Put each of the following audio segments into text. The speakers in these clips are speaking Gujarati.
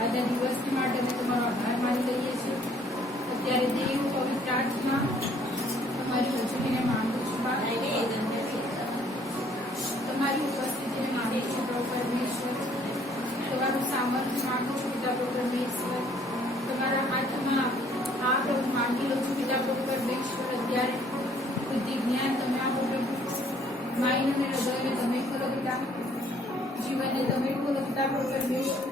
આજના દિવસની માટે અમે તમારો આભાર માની લઈએ છીએ. અત્યારે દેવ પવિત્ર આત્મા તમારી હજુરીને માંગુ છું, તમારી ઉપસ્થિતિને માંગુ છું પ્રભુ પરમેશ્વર. તમારું સામર્થ્ય માંગુ છું પિતા પ્રભુ પરમેશ્વર. તમારા હાથમાં આ પ્રભુ માંગી લો છું પિતા પ્રભુ પરમેશ્વર. અત્યારે બુદ્ધિ જ્ઞાન તમે આપો પ્રભુ. માઇન્ડ અને હૃદયને તમે ખોલો પિતા, જીવનને તમે ખોલો પિતા પ્રભુ પરમેશ્વર.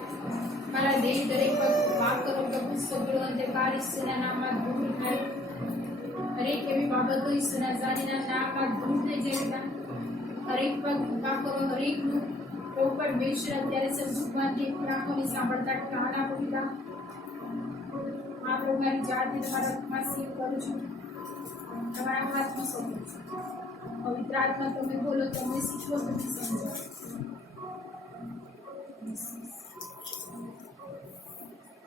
મારા દેહ દરેક વાક કરો પ્રભુ, સગળો અંધકાર ઈસુના નામમાં દૂર થાય. હરેક એવી બાબતો ઈસુના જાણીના નામમાં દૂર થઈ જાય. હરેક પગ ઊભા કરો, હરેકનું પ્રભુ પરમેશ્વર અત્યારે સજ્જુમાંથી આંખોની સાંભળતા કાન આપો પિતા. આ પ્રભુ મારી જાતને તમારા હાથમાં સીલ કરું છું, તમારા હાથમાં સોંપું છું. પવિત્ર આત્મા તમે બોલો, તમે શીખવો, તમે સમજો.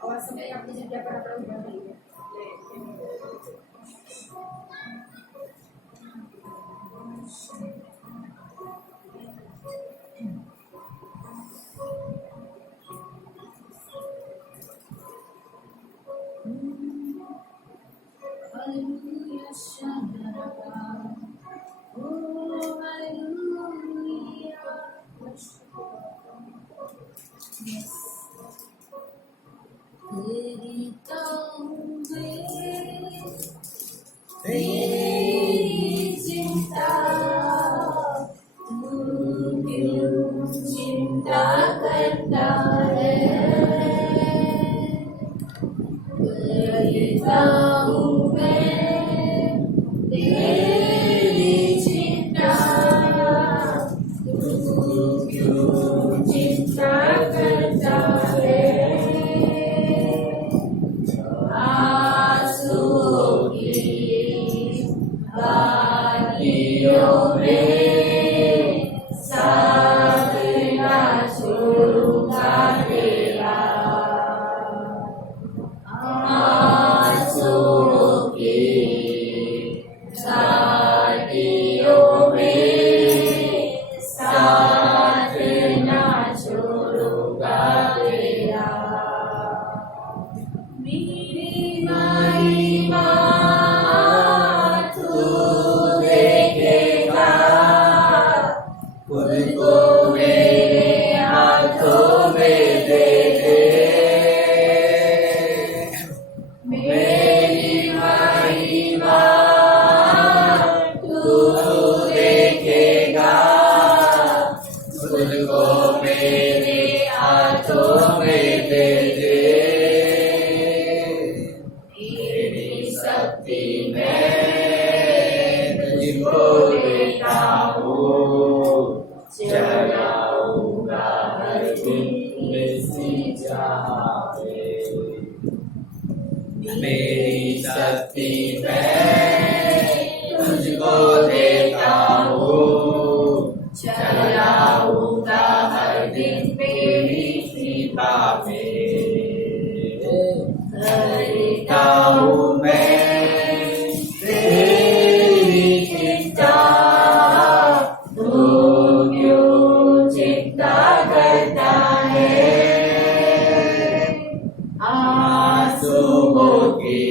આવા સમયે આપણી જગ્યા પર આપણે ઉભા રહીએ. Hallelujah, Shandaraka. Oh, hallelujah. Yes. तेरी चिंता तू क्यों चिंता करता है? करता हूँ मैं तेरी चिंता तू क्यों चिंता करता है? मेरी शक्ति मैं तुझको देता हूँ, चलाऊंगा हर दिन तेरी कृपा में। करता हूँ मैं तेरी चिंता, तू क्यों चिंता करता है? आंसुओं की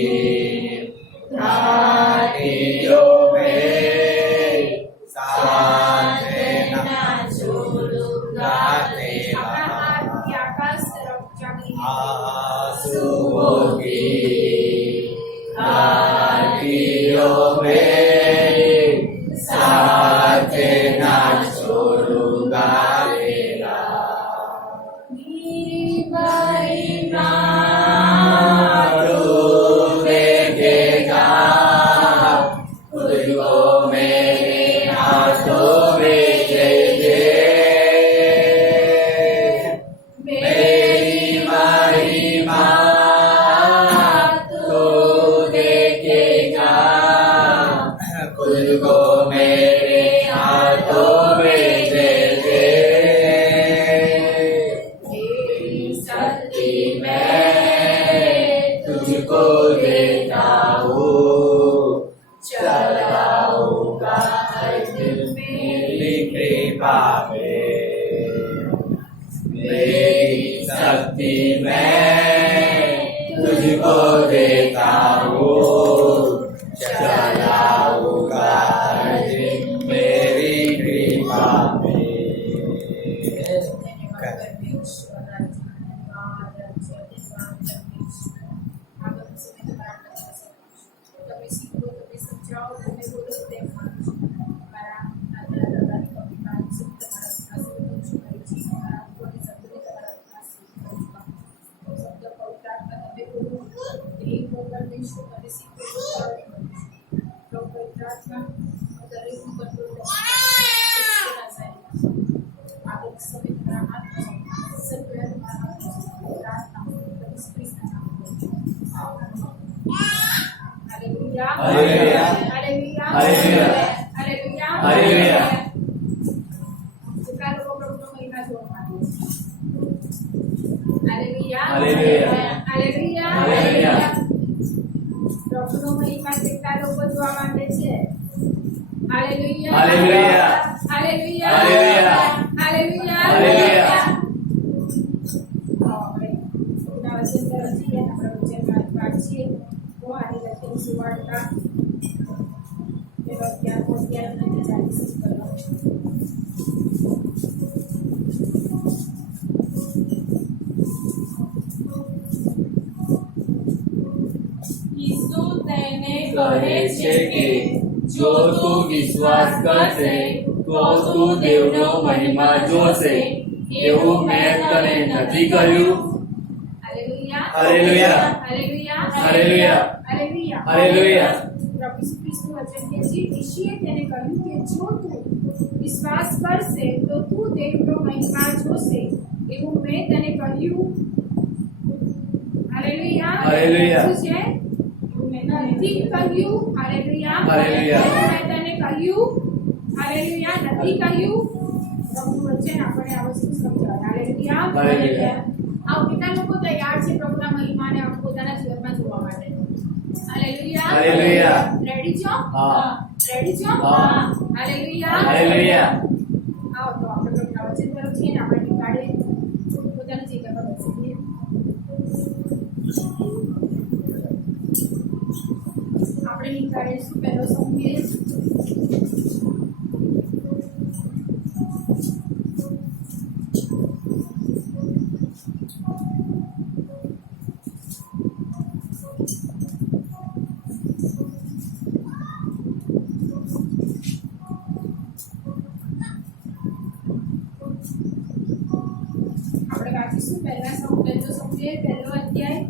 धारियों में साथ ना छोड़ूंगा तेरा। आंसुओं की धारियों में साथ ना छोड़ूंगा तेरा। मेरी महिमा તમે શીખો, તમે સમજાવો, તમે બોલો તેમ મારા દાદા દાદાની કમી પાડી છે, તમારા વિકાસ છું કરી છે, મારા લોકોની શબ્દોને તમારા વિકાસ શબ્દ પવિત્રાત્મા તમે બોલો એ પરમેશ્વર તમે શીખો પવિત્રાત્મા દરેક કંટ્રોલ આગળ સમય તમારા હાથમાં સત્ય તમારા પ્રાર્થના Haleluya. Haleluya. Haleluya. Haleluya. Haleluya. Kalau kau belum mengingat Tuhan. Haleluya. Haleluya. Haleluya. Haleluya. Kalau mengingat kita lupa Tuhan mandi je. Haleluya. Haleluya. Haleluya. Haleluya. Haleluya. Haleluya. Oh, baik. Kita masih terus ya, kita berbicara pagi. Hari lagi suara Kebahagiaan nanti jadi sebelum ઈસુ તેને કહે છે કે જો તું વિશ્વાસ કરશે તો તું દેવનો મહિમા જોશે એવું મેં તને નથી કહ્યું. Haleluya. Haleluya. Haleluya. Haleluya. Haleluya. Haleluya. પ્રભુ ઈસુ ખ્રિસ્તનું વચન કહે છે, ઈશુએ તેને કહ્યું કે જો તું વિશ્વાસ કરશે તો તું દેવનો મહિમા જોશે એવું મેં તને કહ્યું. હાલેલુયા. હાલેલુયા. શું છે? મેં નથી કહ્યું. હાલેલુયા. હાલેલુયા. મેં તને કહ્યું. હાલેલુયા. નથી કહ્યું. પ્રભુનું વચન આપણે આ વસ્તુ સમજાવે. હાલેલુયા. હાલેલુયા. આવો કેટલા લોકો તૈયાર છે પ્રભુના મહિમાને પોતાના જીવનમાં જોવા માટે? હાલેલુયા. હાલેલુયા. રેડી છો? હા. રેડી છો? હા. હાલેલુયા. હાલેલુયા. આવો તો આપણે પ્રભુના વચન તરફ છીએ ને આપણે નીકાળે પોતાની જગ્યા પર બેસીએ. આપણે નીકાળીશું પહેલો સંકેત. આપણે વાંચીશું પહેલો સંકેત પહેલો અધ્યાય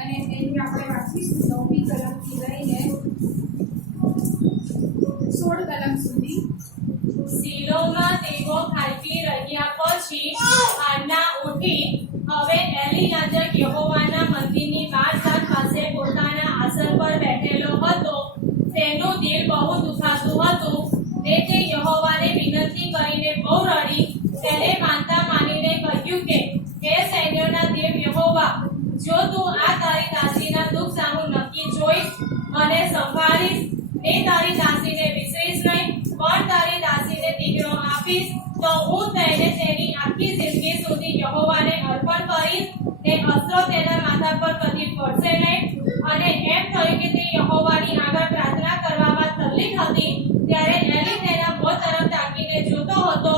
અને એની આપણે વાંચીશું 9મી કલમથી લઈને 16 કલમ સુધી. શિલોમાં તેઓ ખાઈ રહ્યા પછી હાન્ના ઉઠી હવે એલી યાજક યહોવાના મંદિરની બાર છત પાસે પોતાના આસન પર બેઠેલો હતો. તેનું દિલ બહુ દુખાતું હતું. તે યહોવાને વિનંતી કરીને બહુ રડી. તેને માનતા માનીને કહ્યું કે હે સૈન્યોના દેવ યહોવા, જો તું આ તારી દાસીના દુઃખ સામું નક્કી જોઈશ, મને સંભાળીશ, ને તારી દાસીને વિસરીશ નહીં, પણ તારી દાસીને દીકરો આપીશ, તો હું તેને તેની આખી જિંદગી સુધી યહોવાને અર્પણ કરીશ, ને અસ્ત્રો તેના માથા પર કદી પડશે નહીં. અને એમ થયું કે તે યહોવાની આગળ પ્રાર્થના કરવામાં તલ્લીન હતી. ત્યારે એલી તેના મોં તરફ તાકીને જોતો હતો.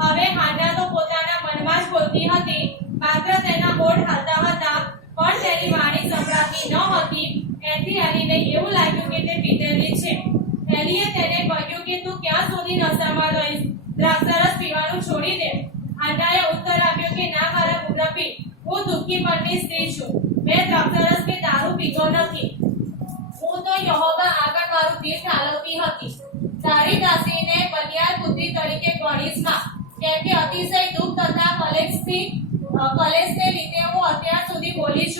હવે હાન્ના તો પોતાના મનમાં જ બોલતી હતી, માત્ર તેના હોઠ હાલતા હતા, પણ તેની વાણી સંભળાતી ન હતી. એથી એલીને એવું લાગ્યું કે તે પીતેલી છે. એલીએ તેને કહ્યું કે તું ક્યાં સુધી નશામાં રહીશ? દ્રાક્ષરસ પીવાનું છોડી દે. હાન્નાએ ઉત્તર આપ્યો કે ના મારા મુરબ્બી, હું દુઃખી મનની સ્ત્રી છું. મેં દ્રાક્ષરસ કે દારૂ પીધો નથી. હું તો યહોવા આગળ મારું દિલ ઠાલવતી હતી. તારી દાસીને બલિયાર પુત્રી તરીકે ગણીશમાં, કેમ કે અતિશય દુઃખ તથા કલેશને લીધે હું અત્યાર સુધી બોલી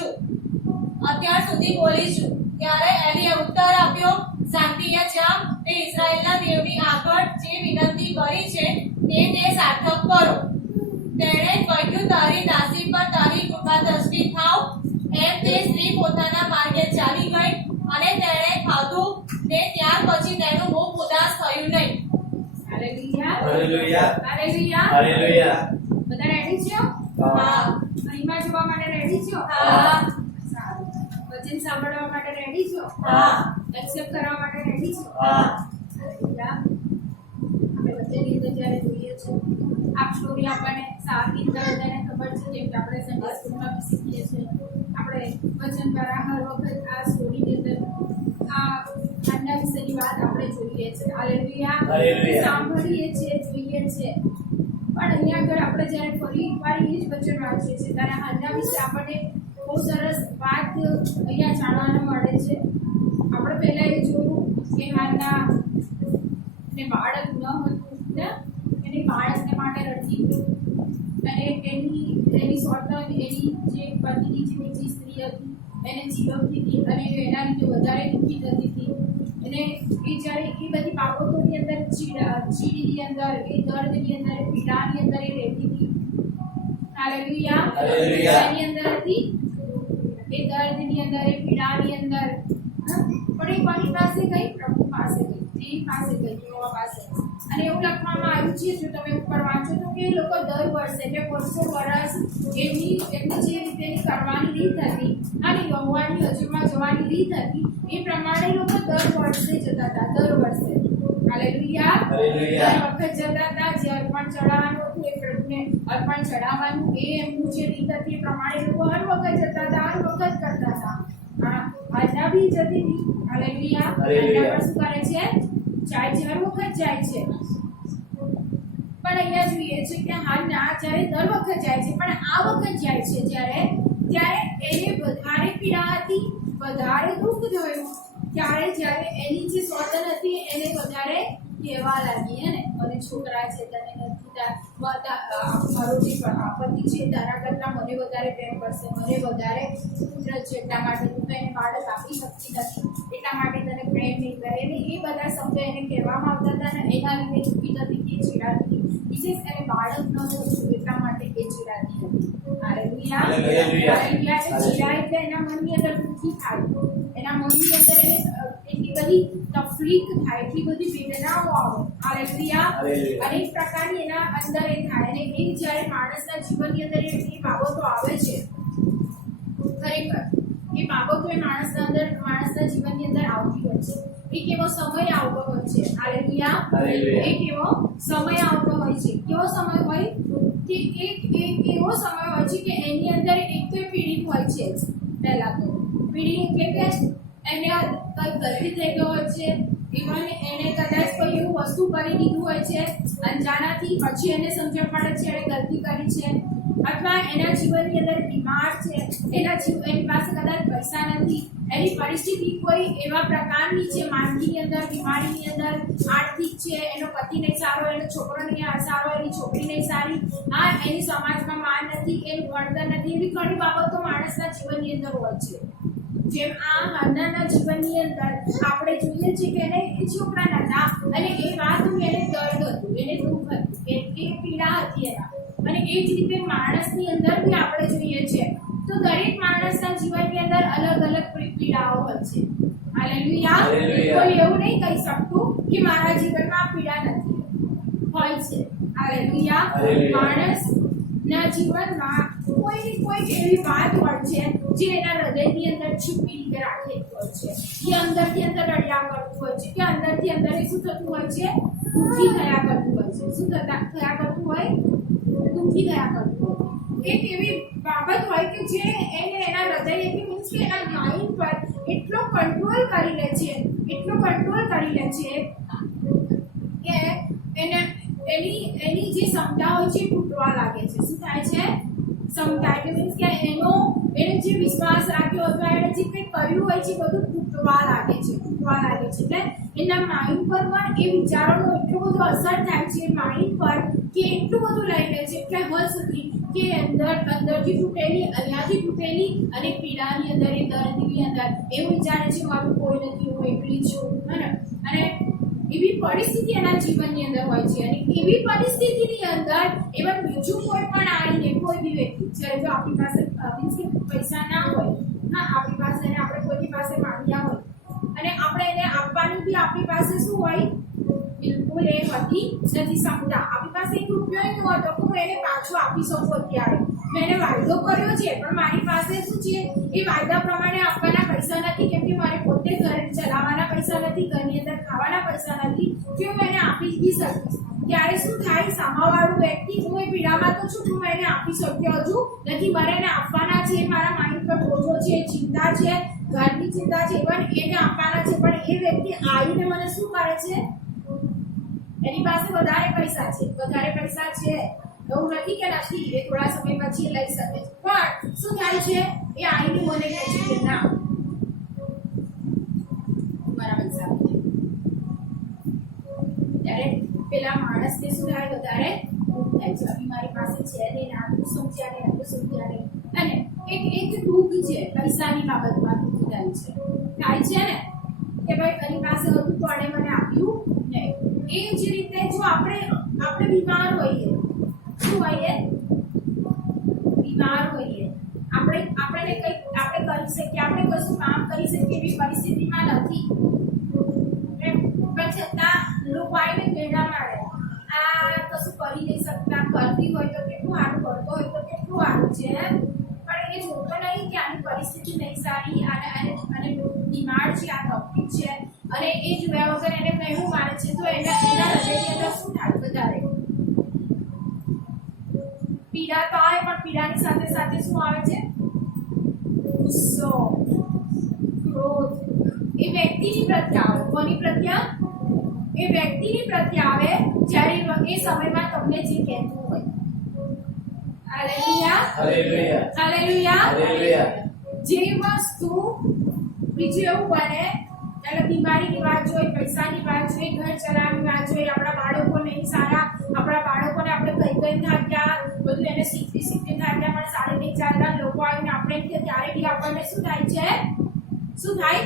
છું. ત્યારે એલીએ ઉત્તર આપ્યો, શાંતિએ જા, તે ઇસ્રાયેલના દેવની આગળ જે વિનંતી કરી છે તે સાર્થક કરો. તેણે કહ્યું, તારી દાસી પર તારી કૃપા દ્રષ્ટિ થાવ. એમ તે સ્ત્રી પોતાના માર્ગે ચાલી ગઈ અને તેણે ખાધું, ને ત્યાર પછી તેનું મુખ ઉદાસ થયું નહીં. હાલેલુયા. હાલેલુયા. હાલેલુયા. હાલેલુયા. બધા રેડી છો? હા. મહિમા જોવા માટે રેડી છો? હા. સારું. વચન સાંભળવા માટે રેડી છો? હા. એક્સેપ્ટ કરવા માટે રેડી છો? હા. હાલેલુયા. આપણે વચનની અંદર જ્યારે જોઈએ છે આ સ્ટોરી આપણને સારી રીતે બધાને ખબર છે, જેમ કે આપણે સન્ડે સ્કૂલમાં બી શીખીએ છીએ, આપણે વચન દ્વારા હર વખત આ સ્ટોરીની અંદર આ હાન્ના વિશેની વાત આપણે જોઈએ છીએ. હાલેલુયા. સાંભળીએ છીએ, જોઈએ છે. પણ અહીંયા આગળ આપણે જ્યારે ફરી વાર એ જ વચન વાંચીએ છીએ ત્યારે હાન્ના વિશે આપણને બહુ સરસ વાત અહીંયા જાણવા મળે છે. આપણે પહેલા એ જોયું કે હાન્ના ને બાળક ન હતું ને એની બાળકને માટે રડતી હતી અને એની સ્વતંત્ર એની જે પતિની જે બીજી સ્ત્રી હતી એને જીવતી હતી અને એના લીધે વધારે દુઃખી થતી હતી. અને એ જ્યારે એ બધી બાબતોની અંદર ચીડની અંદર એ દર્દની અંદર એ પીડાની અંદર એ રહેતી હતી. હાલેલુયા. એની અંદર હતી એ દર્દની અંદર એ પીડાની અંદર, પણ એ કોની પાસે ગઈ? પ્રભુ પાસે ગઈ, દેવી પાસે ગઈ, યહોવા પાસે. અને એવું લખવામાં આવ્યું છે, જો તમે ઉપર વાંચો તો કે એ લોકો દર વર્ષે એટલે વર્ષો વર્ષ એમની જે રીતે કરવાની રીત હતી અને યહોવાની હજુરમાં જવાની રીત હતી એ પ્રમાણે લોકો દર વર્ષે જતા હતા. દર વર્ષે હાલેલુયા. દર વખત જતા હતા. જે અર્પણ ચડાવવાનું હતું એ પ્રભુને અર્પણ ચડાવવાનું એ એમનું જે રીત હતી એ પ્રમાણે લોકો હર વખત જતા હતા, હર વખત કરતા હતા. આજના બી જતી હતી. હાલેલુયા. આજના શું કરે છે? જાય છે, હર વખત જાય છે. પણ અહીંયા જોઈએ છે કે હાલના જ્યારે દર વખત જાય છે પણ આ વખત જાય છે ત્યારે એને વધારે પીડા હતી, વધારે દુઃખ થયું. જ્યારે એની જે સ્વતન હતી એને વધારે કહેવા લાગી હે ને મને છોકરા છે તને નથી મારો જે પતિ છે તારા કરતા મને વધારે પ્રેમ કરશે, મને વધારે પુત્ર છે એટલા માટે તું એને બાળક આપી શકતી નથી, એટલા માટે તને પ્રેમ નહીં કરે. અને એ બધા શબ્દો એને કહેવામાં આવતા હતા ને એના લીધે દુઃખી થતી કે ચીડાતી હતી. વિશેષ એને બાળક ન થયું એટલા માટે એ ચીડાતી હતી. હાલેલુયા. ચીડાય એટલે એના મનની અંદર દુઃખી થાય, એના મનની અંદર એને એટલી બધી તકલીફ થાય, એટલી બધી વેદનાઓ આવે. હાલેલુયા. અનેક પ્રકારની એના અંદર એ થાય અને એ જ્યારે માણસના જીવનની અંદર એ બાબતો આવે છે, ખરેખર એ બાબતો એ માણસના જીવનની અંદર આવતી હોય છે. એક એવો સમય આવતો હોય છે. હાલેલુયા. એક એવો સમય આવતો હોય છે. કેવો સમય હોય કે એક એવો સમય હોય છે કે એની અંદર એક તો પીડિત હોય છે. પહેલા તો પીડિત એટલે કે એને કઈ ગલતી થઈ ગયો હોય છે, ઇવન એને કદાચ કોઈ એવું વસ્તુ કરી દીધું હોય છે અંજાનાથી, પછી એને સમજણ પડે છે એને ગલતી કરી છે, અથવા એના જીવનની અંદર બીમાર છે, એની પાસે કદાચ પૈસા નથી, એની પરિસ્થિતિ કોઈ એવા પ્રકારની છે માંદગીની અંદર, બીમારીની અંદર, આર્થિક છે, એનો પતિ નહીં સારો, એનો છોકરો નહીં સારો, એની છોકરી નહીં સારી, એની સમાજમાં માન નથી, એનું ભણતર નથી, એવી ઘણી બાબતો માણસના જીવનની અંદર હોય છે. જેમ આ હાન્નાના જીવનની અંદર આપણે જોઈએ છીએ કે એને છોકરા નતા અને એ વાતનું એને દર્દ હતું, એને દુઃખ હતું, એ પીડા હતી એના. અને એ જ રીતે માણસની અંદર બી આપણે જોઈએ છીએ તો દરેક માણસના જીવનની અંદર અલગ અલગ પીડાઓ હોય છે. હાલેલુયા. કોઈ એવું નહીં કહી શકતું કે મારા જીવનમાં પીડા નથી, હોય છે. હાલેલુયા. માણસના જીવનમાં કોઈ એવી વાત હોય છે જે એના હૃદયની અંદર છુપી રીતે રાખેલી હોય છે, કે અંદરથી અંદર રડ્યા કરતું હોય છે, કે અંદરથી અંદર શું થતું હોય છે? દુઃખી થયા કરતું હોય છે. શું થયા કરતું હોય? દુઃખી થયા કરતું હોય. એક એવી બાબત હોય કે જે એને એના હૃદય એટલે મીન્સ કે એના માઇન્ડ પર એટલો કંટ્રોલ કરી લે છે કે એની જે ક્ષમતા હોય છે તૂટવા લાગે છે. શું થાય છે? ક્ષમતા એટલે મીન્સ કે એને જે વિશ્વાસ રાખ્યો હતો, એને જે કંઈ કર્યું હોય છે બધું તૂટવા લાગે છે. એટલે એના માઇન્ડ પર પણ એ વિચારોનો એટલો બધો અસર થાય છે માઇન્ડ પર કે એટલું બધું લઈ લે છે કે હદ સુધી કે અંદરથી તૂટેલી, અહીંયાથી તૂટેલી અને પીડાની અંદર, એ દર્દની અંદર એવું વિચારે છે મારું કોઈ નથી, હું એકલી છું. અને એવી પરિસ્થિતિ એના જીવનની અંદર હોય છે. અને એવી પરિસ્થિતિની અંદર એવા બીજું કોઈ પણ આવીને કોઈ બી વ્યક્તિ, જ્યારે જો આપણી પાસે પૈસા ના હોય, આપણી પાસે આપણે કોઈની પાસે માંગ્યા હોય અને આપણે એને આપવાની બી આપણી પાસે શું હોય? બિલકુલ એ હતી નથી ક્ષમતા. આપણી પાસે એક રૂપિયો નહીં હોતો કે હું એને પાછો આપી શકું. અત્યારે મેં એને વાયદો કર્યો છે પણ મારી પાસે શું છે એ વાયદા પ્રમાણે આપવાના પૈસા નથી, કેમ કે મારે પોતે ઘર ચલાવવાના પૈસા નથી, ઘરની અંદર ખાવાના પૈસા નથી કે હું એને આપી બી શકીશ, ત્યારે શું થાય, સામાવાળો વ્યક્તિ હું એ પીડામાં તો છું, હું એને આપી શક્યો હજુ નથી, મારે એને આપવાના છે, મારા માઇન્ડ પર બોજો છે, ચિંતા છે, ઘરની ચિંતા છે, પણ એને આપવાના છે, પણ એ વ્યક્તિ આવીને મને શું કરે છે, એની પાસે વધારે પૈસા છે, એવું નથી કે નથી, એ થોડા સમય પછી લઈ શકે છે, પણ શું થાય છે, એ આવીને મને કહે છે કે ના મારા પૈસા આપી દે. ત્યારે પેલા માણસને શું થાય, વધારે મારી પાસે છે ને આટલું સમજ્યા ને અને એક દુઃખ છે પૈસાની બાબતમાં, દુઃખ થાય છે ને કે ભાઈ એની પાસે હતું તો એને મને આપ્યું નહીં. એ જ રીતે જો આપણે બીમાર હોઈએ, શું હોઈએ, બીમાર હોઈએ, આપણે કંઈક આપણે કરી શકીએ, આપણે કશું કામ કરી શકીએ એવી પરિસ્થિતિમાં નથી, પણ છતાં લોકો આવીને કેડા મારે, આ કશું કરી નહીં શકતા, કરતી હોય તો કેટલું સારું, કરતો હોય તો કેટલું સારું છે, પણ એ જોતો નહીં કે આની પરિસ્થિતિ નહીં સારી, અને બીમાર છે, આ તકલીફ છે, અને એ જોયા વગર એને કહેવું મારે છે, તો એના હૃદયની અંદર શું થાય, વધારે પીડા તો આવે, પણ પીડાની સાથે સાથે શું આવે છે, ગુસ્સો, ક્રોધ, એ વ્યક્તિની પ્રત્યે આવે, કોની પ્રત્યે, એ વ્યક્તિની પ્રત્યે આવે જ્યારે એ સમયમાં તમને જે કહેતું હોય. Hallelujah, hallelujah, hallelujah, hallelujah. જે વસ્તુ બીજું એવું બને, એટલે બીમારીની વાત જોઈ, પૈસાની વાત જોઈ, ઘર ચલાવવાની વાત જોઈ, આપણા બાળકો નહીં સારા, આપણા બાળકોને આપણે કઈ થાક્યા, બધું એને શીખવી થાક્યા, પણ સારી નહીં ચાલતા, લોકો આવીને આપણે કે ત્યારે બી આપણને શું થાય છે, શું થાય,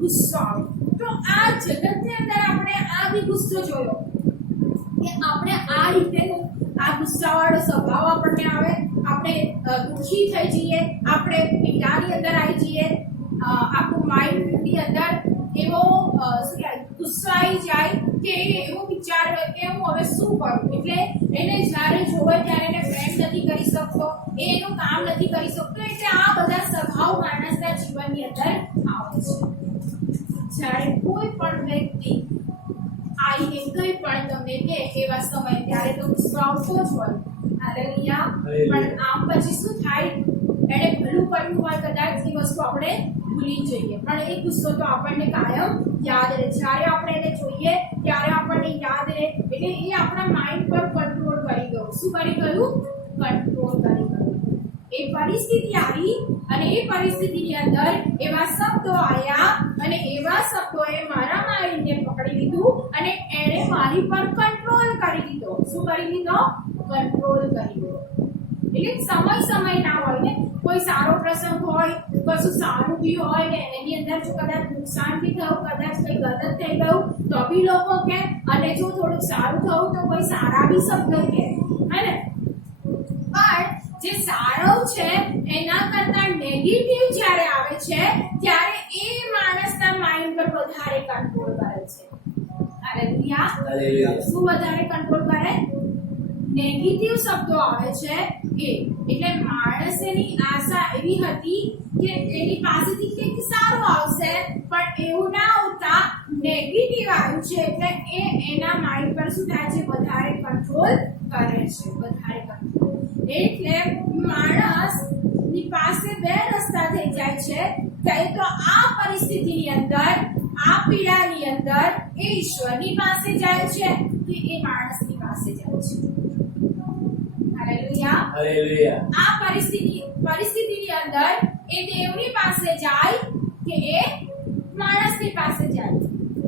ગુસ્સો આવે. તો આ જગતની અંદર આપણે આ બી ગુસ્સો જોયો કે આપણે આ રીતે આ ગુસ્સાવાળો સ્વભાવ આપણને આવે, આપણે દુઃખી થઈ જઈએ, આપણે પીડાની અંદર આવી જઈએ, આપણું માઇન્ડની અંદર એવો ગુસ્સો આવી જાય કે એવો વિચાર હોય કે હું હવે શું કરું, એટલે એને જ્યારે જોવે ત્યારે એને પ્રેમ નથી કરી શકતો, એનું કામ નથી કરી શકતો, એટલે આ બધા સ્વભાવ માણસના જીવનની અંદર આવે છે. જ્યારે કોઈ પણ વ્યક્તિ આવીને કંઈ પણ તમને કે એવા સમય ત્યારે તો ગુસ્સો આવતો જ હોય, હાલેલુયા, પણ આમ પછી શું થાય, એને ભલું કર્યું હોય કદાચ એ વસ્તુ આપણે ભૂલી જઈએ, પણ એ ગુસ્સો તો આપણને કાયમ યાદ રહે, જ્યારે આપણે એને જોઈએ ત્યારે આપણને યાદ રહે, એટલે એ આપણા માઇન્ડ પર કંટ્રોલ કરી ગયું. શું કરી ગયું? કંટ્રોલ કરી ગયું. એ પરિસ્થિતિ આવી અને એ પરિસ્થિતિની અંદર એવા શબ્દો આવ્યા અને એવા શબ્દોએ મારા માઇન્ડને પકડી લીધું અને એણે મારી પર કંટ્રોલ કરી દીધો. શું કરી લીધો? કંટ્રોલ કરી દીધો. એટલે સમય ના હોય ને, કોઈ સારો પ્રસંગ હોય, કશું સારું બી હોય ને એની અંદર જો કદાચ નુકસાન બી થયું, કદાચ કઈ ગલત થઈ ગયું તો બી લોકો કે, અને જો થોડુંક સારું થયું તો કોઈ સારા બી શબ્દ કે, હે ને, પણ જે સારો છે એના કરતા નેગેટિવ જ્યારે આવે છે ત્યારે એ માણસના માઇન્ડ પર વધારે કંટ્રોલ કરે છે. Hallelujah, hallelujah. શું વધારે કંટ્રોલ કરે? નેગેટિવ શબ્દો આવે છે એ. એટલે માણસની આશા એવી હતી કે એની પાસેથી કંઈક સારું આવશે, પણ એવું ના આવતા નેગેટિવ આવ્યું છે, એટલે એ એના માઇન્ડ પર શું થાય છે, વધારે કંટ્રોલ કરે છે, વધારે કંટ્રોલ. એટલે માણસ ની પાસે બે રસ્તા થઈ જાય છે, કે તો આ પરિસ્થિતિની અંદર, આ પીડાની અંદર એ ઈશ્વરની પાસે જાય છે કે એ માણસની પાસે જાય છે. Hallelujah, hallelujah. આ પરિસ્થિતિની અંદર એ દેવની પાસે જાય કે એ માણસની પાસે જાય.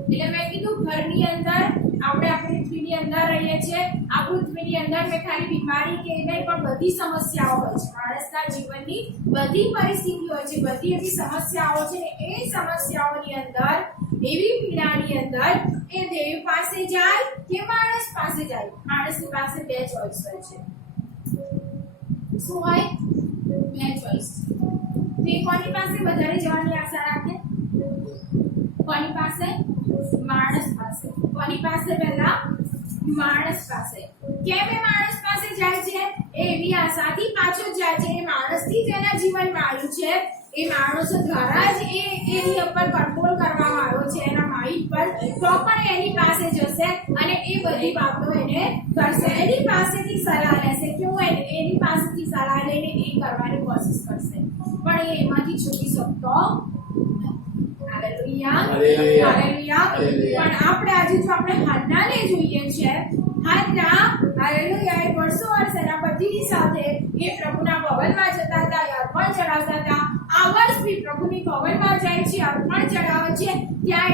એટલે મેં કીધું ઘરની અંદર આપણે આપણી પૃથ્વીની અંદર રહીએ છીએ, આ પૃથ્વીની અંદર મેં ખાલી બીમારી કે નહીં પણ બધી સમસ્યાઓ હોય છે, માણસના જીવનની બધી પરિસ્થિતિ હોય છે, બધી એવી સમસ્યાઓ છે, એ સમસ્યાઓની અંદર, એવી પીડાની અંદર એ દેવ પાસે જાય કે માણસ પાસે જાય. માણસની પાસે બે ચોઈસ હોય છે. શું હોય? બે ચોઈસ. તે કોની પાસે વધારે જવાની આશા રાખે? કોની પાસે? માણસ પાસે. કોની પાસે? પહેલા માણસ પાસે. કેમ એ માણસ પાસે જાય છે? એ એવી આશાથી પાછો જાય છે, એ માણસથી જ એના જીવનમાં આવ્યું છે, એ માણસો દ્વારા જ એની ઉપર કંટ્રોલ કરવામાં આવ્યો છે એના માઇન્ડ પર, તો પણ એની પાસે જશે અને એ બધી વાતો એને કરશે, એની પાસેથી સલાહ લેશે કે હું એની પાસેથી સલાહ લઈને એ કરવાની કોશિશ કરશે, પણ એ એમાંથી છૂટી શકતો નથી. Hallelujah, hallelujah. પણ આપણે આજે જો આપણે હન્નાને જોઈએ છે, હન્ના હાલેલુયા એ વર્ષો વર્ષ એના પતિની સાથે એ પ્રભુના ભવનમાં જતા હતા, એ અર્પણ ચડાવતા હતા. આ વર્ષ બી પ્રભુની ભવનમાં જાય છે, અર્પણ ચડાવે છે, ત્યાં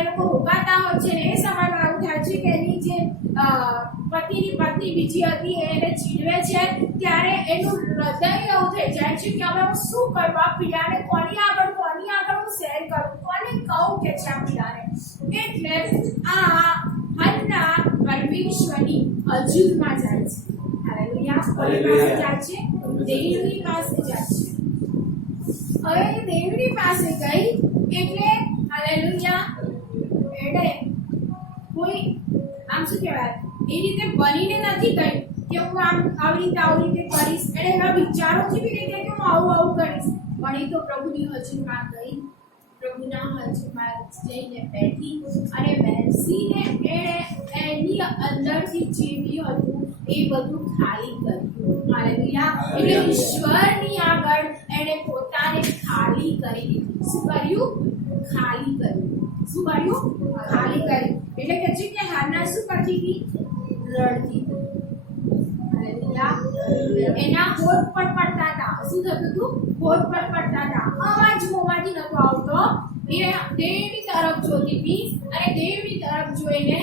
એ લોકો રોકાતા હોય છે ને એ સમયમાં એવું થાય છે કે એની જે પતિની પત્ની બીજી હતી એને ચીડવે છે, ત્યારે એનું હૃદય એવું થઈ જાય છે કે હવે હું શું કરું આ પીડાને, કોની આગળ હું શેર કરું, કોને કહું કે છે આ પીડાને. એટલે આ હન્ના પરમેશ્વરની હજૂરમાં જાય છે. હાલેલુયા. કોની પાસે જાય છે? દેવની પાસે જાય છે. હવે દેવની પાસે ગઈ એટલે હાલેલુયા એટલે કોઈ આમ શું કહેવાય એ રીતે બનીને નથી ગઈ કે હું આમ આવી રીતે કરીશ, એટલે એના વિચારોથી બી નહીં કે હું આવું કરીશ, પણ એ તો પ્રભુની હજૂરમાં ગઈ, પ્રભુના હજૂરમાં જઈને બેઠી અને બેસીને એણે એની અંદરથી જે બી હતું એ બધું ખાલી કર્યું. હાલેલુયા. એટલે ઈશ્વરની આગળ એણે પોતાને ખાલી કરી દીધું. શું કર્યું? ખાલી કર્યું. શું કર્યું? ખાલી કર્યું. એટલે કે છે કે હાના શું કરતી હતી? રડતી. હાલેલુયા. એના હોઠ પર પડતા હતા. શું થતું હતું? હોઠ પર પડતા હતા. અવાજ મોંમાંથી નતો આવતો. એ દેવની તરફ જોતી હતી અને દેવની તરફ જોઈને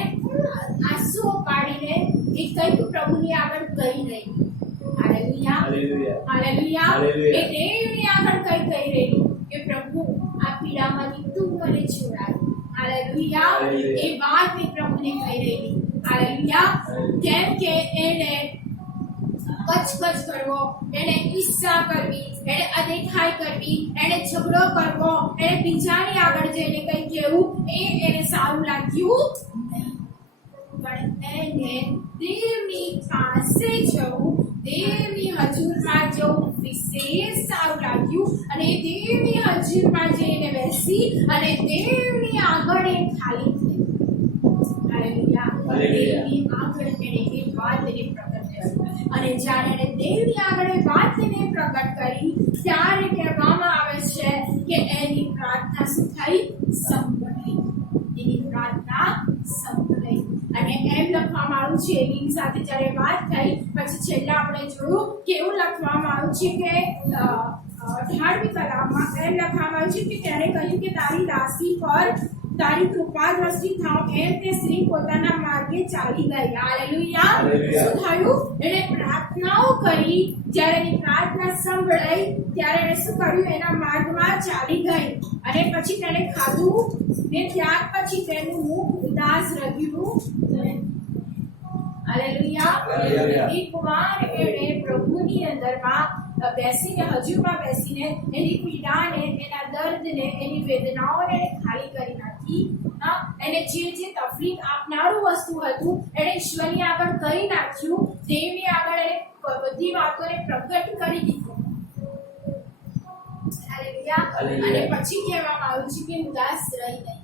આંસુઓ પાડીને એ કંઈક પ્રભુની આગળ કહી રહી. Hallelujah, hallelujah. એ દેવની આગળ કઈ કહી રહી કે પ્રભુ આ પીડામાંથી તું મને છોડાવ. હાલેલુયા. એ વાત એ પ્રભુને કહી રહી. હાલેલુયા. કેમ કે એને કચકચ કરવો, એને ઈર્ષા કરવી, એને અદેખાઈ કરવી, એને ઝઘડો કરવો, એને બીજાની આગળ જઈને કંઈ કહેવું એને સારું લાગ્યું નહીં, પણ એને દેવની પાસે જવું, દેવની હજૂરમાં જવું વિશેષ સારું લાગ્યું અને દેવની હજૂરમાં જઈને બેસી અને દેવની આગળ એ ખાલી થઈ. હાલેલુયા. દેવની આગળ એને એ વાત એને પ્રગટ કરી અને જ્યારે એને દેવની આગળ એ વાત એને પ્રગટ કરી ત્યારે કહેવામાં આવે છે કે એની પ્રાર્થના શું થઈ? સંભળાઈ. એની પ્રાર્થના સંભળાઈ. અને એમ લખવામાં આવ્યું છે એની સાથે જ્યારે વાત થઈ પછી છેલ્લા આપણે જોયું કે એવું લખવામાં આવ્યું છે કે 18મી કલામાં એમ લખવામાં આવ્યું છે કે તેણે કહ્યું કે તારી દાસી પર તારી કૃપા દ્રષ્ટિ થાવ એમ તે સ્ત્રી પોતાના માર્ગે ચાલી ગઈ. હાલેલુયા. શું થયું? એને પ્રાર્થનાઓ કરી, જ્યારે એની પ્રાર્થના સંભળાઈ ત્યારે એને શું કર્યું? એના માર્ગમાં ચાલી ગઈ અને પછી તેને ખાધું ને ત્યાર પછી તેનું મુખ ઉદાસ રહ્યું નહીં. હાલેલુયા. એકવાર એણે પ્રભુની અંદરમાં બેસીને હજુરમાં બેસીને એની પીડાને, એના દર્દને, એની વેદનાઓને ખાલી કરી નાખી. એને જે તકલીફ આપનારું વસ્તુ હતું એને ઈશ્વરની આગળ કહી નાખ્યું, દેવની આગળ એને બધી વાતોને પ્રગટ કરી દીધું. હાલેલુયા. અને પછી કહેવામાં આવ્યું છે કે ઉદાસ રહી નહીં.